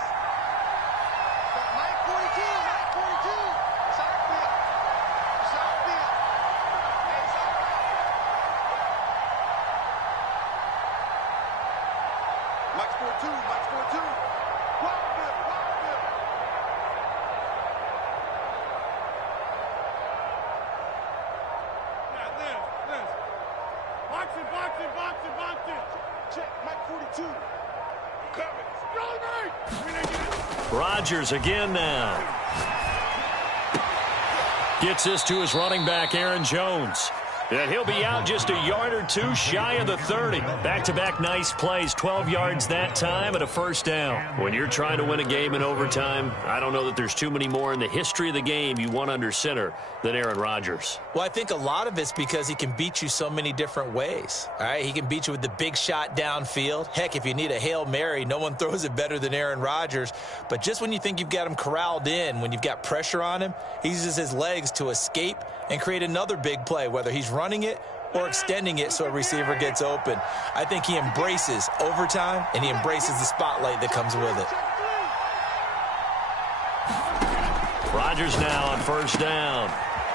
Rodgers again now. Gets this to his running back, Aaron Jones. And he'll be out just a yard or two shy of the 30. Back-to-back nice plays, 12 yards that time and a first down. When you're trying to win a game in overtime, I don't know that there's too many more in the history of the game you want under center than Aaron Rodgers. Well, I think a lot of it's because he can beat you so many different ways. All right, he can beat you with the big shot downfield. Heck, if you need a Hail Mary, no one throws it better than Aaron Rodgers. But just when you think you've got him corralled in, when you've got pressure on him, he uses his legs to escape and create another big play, whether he's running it or extending it so a receiver gets open. I think he embraces overtime, and he embraces the spotlight that comes with it. Rodgers now on first down.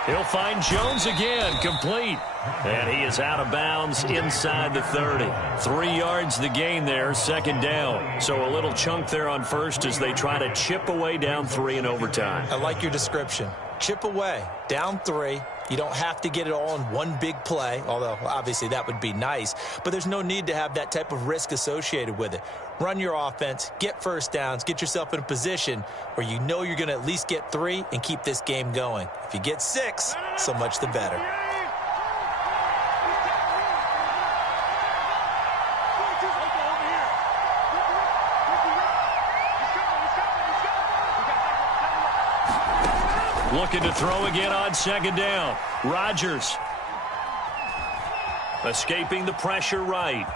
He'll find Jones again, complete. And he is out of bounds inside the 30. 3 yards the gain there, second down. So a little chunk there on first as they try to chip away down 3 in overtime. I like your description. Chip away, down 3. You don't have to get it all in one big play, although obviously that would be nice. But there's no need to have that type of risk associated with it. Run your offense, get first downs, get yourself in a position where you know you're going to at least get 3 and keep this game going. If you get 6, so much the better. Looking to throw again on second down. Rodgers. Escaping the pressure right.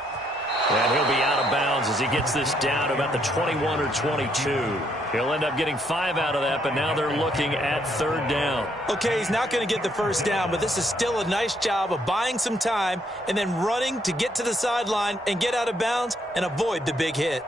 And he'll be out of bounds as he gets this down about the 21 or 22. He'll end up getting 5 out of that, but now they're looking at third down. Okay, he's not going to get the first down, but this is still a nice job of buying some time and then running to get to the sideline and get out of bounds and avoid the big hit.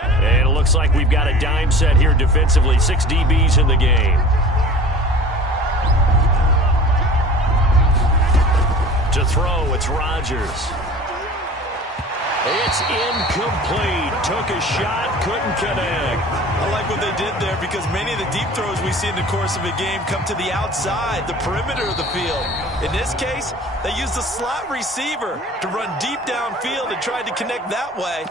And it looks like we've got a dime set here defensively. 6 DBs in the game. To throw, it's Rodgers. It's incomplete. Took a shot, couldn't connect. I like what they did there because many of the deep throws we see in the course of a game come to the outside, the perimeter of the field. In this case, they used the slot receiver to run deep downfield and tried to connect that way.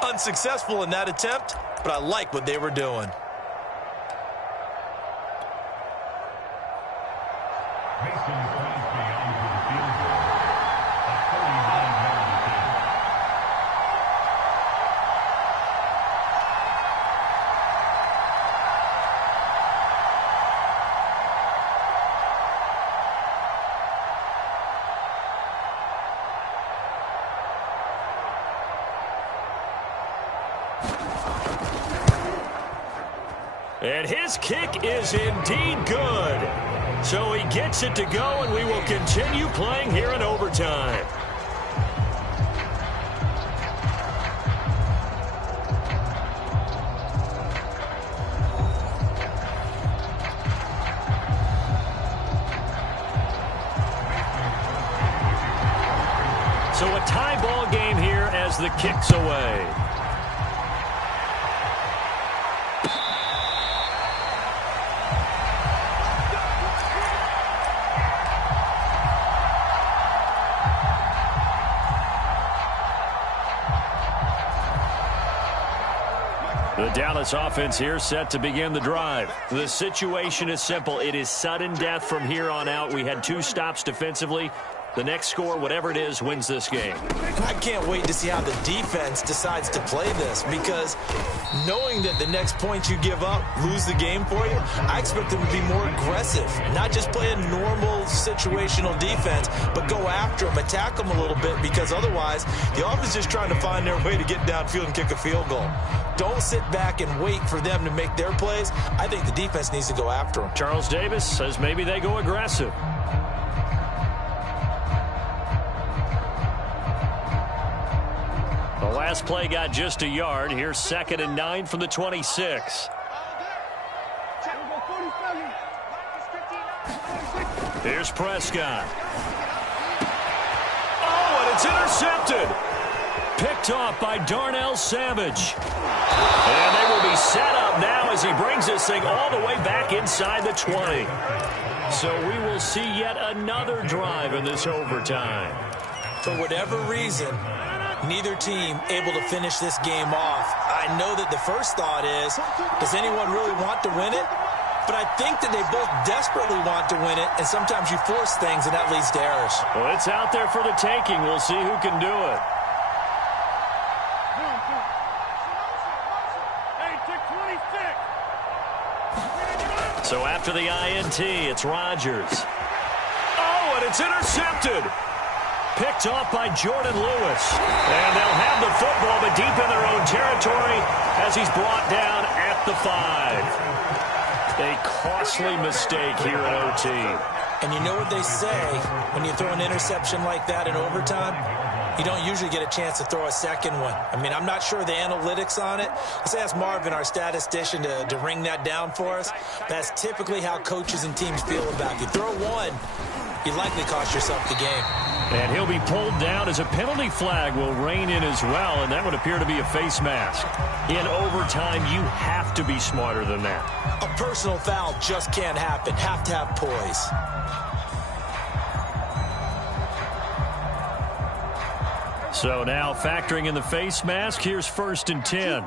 Unsuccessful in that attempt, but I like what they were doing. And his kick is indeed good. So he gets it to go, and we will continue playing here in overtime. So a tie ball game here as the kick's away. The Dallas offense here set to begin the drive. The situation is simple. It is sudden death from here on out. We had 2 stops defensively. The next score, whatever it is, wins this game. I can't wait to see how the defense decides to play this, because knowing that the next point you give up lose the game for you, I expect them to be more aggressive, not just play a normal situational defense, but go after them, attack them a little bit, because otherwise the offense is just trying to find their way to get downfield and kick a field goal. Don't sit back and wait for them to make their plays. I think the defense needs to go after them. Charles Davis says maybe they go aggressive. The last play got just a yard. Here's 2nd and 9 from the 26. Here's Prescott. Oh, and it's intercepted. Picked off by Darnell Savage. And they will be set up now as he brings this thing all the way back inside the 20. So we will see yet another drive in this overtime. For whatever reason, neither team able to finish this game off. I know that the first thought is, does anyone really want to win it? But I think that they both desperately want to win it, and sometimes you force things, and that leads to errors. Well, it's out there for the taking. We'll see who can do it. So after the INT, it's Rodgers. Oh, and it's intercepted. Picked off by Jordan Lewis. And they'll have the football, but deep in their own territory as he's brought down at the 5. A costly mistake here in OT. And you know what they say, when you throw an interception like that in overtime, you don't usually get a chance to throw a second one. I mean, I'm not sure the analytics on it. Let's ask Marvin, our statistician, to ring that down for us. That's typically how coaches and teams feel about you. Throw one, you likely cost yourself the game. And he'll be pulled down as a penalty flag will rein in as well, and that would appear to be a face mask. In overtime, you have to be smarter than that. A personal foul just can't happen. Have to have poise. So now factoring in the face mask, here's 1st and 10.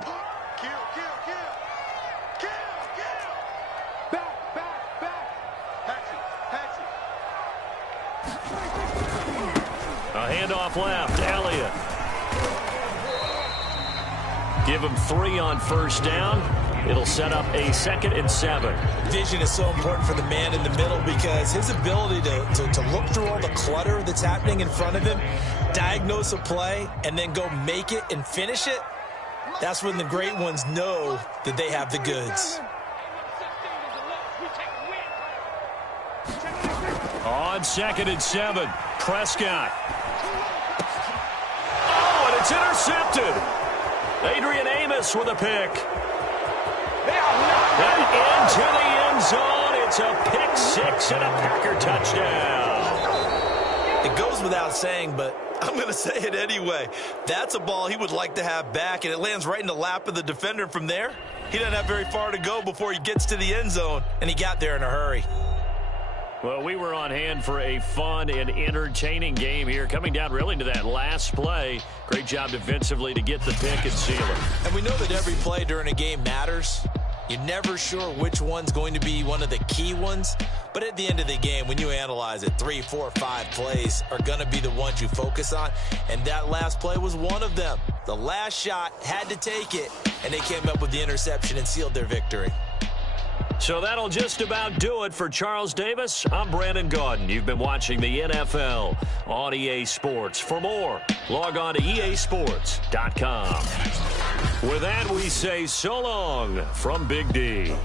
A handoff left, Elliott. Give him 3 on 1st down. It'll set up a 2nd and 7. Vision is so important for the man in the middle, because his ability to look through all the clutter that's happening in front of him, diagnose a play, and then go make it and finish it, that's when the great ones know that they have the goods. On 2nd and 7, Prescott. Oh, and it's intercepted. Adrian Amos with a pick. And into the end zone, it's a pick 6 and a Packer touchdown. It goes without saying, but I'm going to say it anyway. That's a ball he would like to have back, and it lands right in the lap of the defender. From there, he doesn't have very far to go before he gets to the end zone, and he got there in a hurry. Well, we were on hand for a fun and entertaining game here, coming down really to that last play. Great job defensively to get the pick and seal it. And we know that every play during a game matters. You're never sure which one's going to be one of the key ones. But at the end of the game, when you analyze it, 3, 4, 5 plays are going to be the ones you focus on. And that last play was one of them. The last shot had to take it, and they came up with the interception and sealed their victory. So that'll just about do it for Charles Davis. I'm Brandon Gaudin. You've been watching the NFL on EA Sports. For more, log on to easports.com. With that, we say so long from Big D.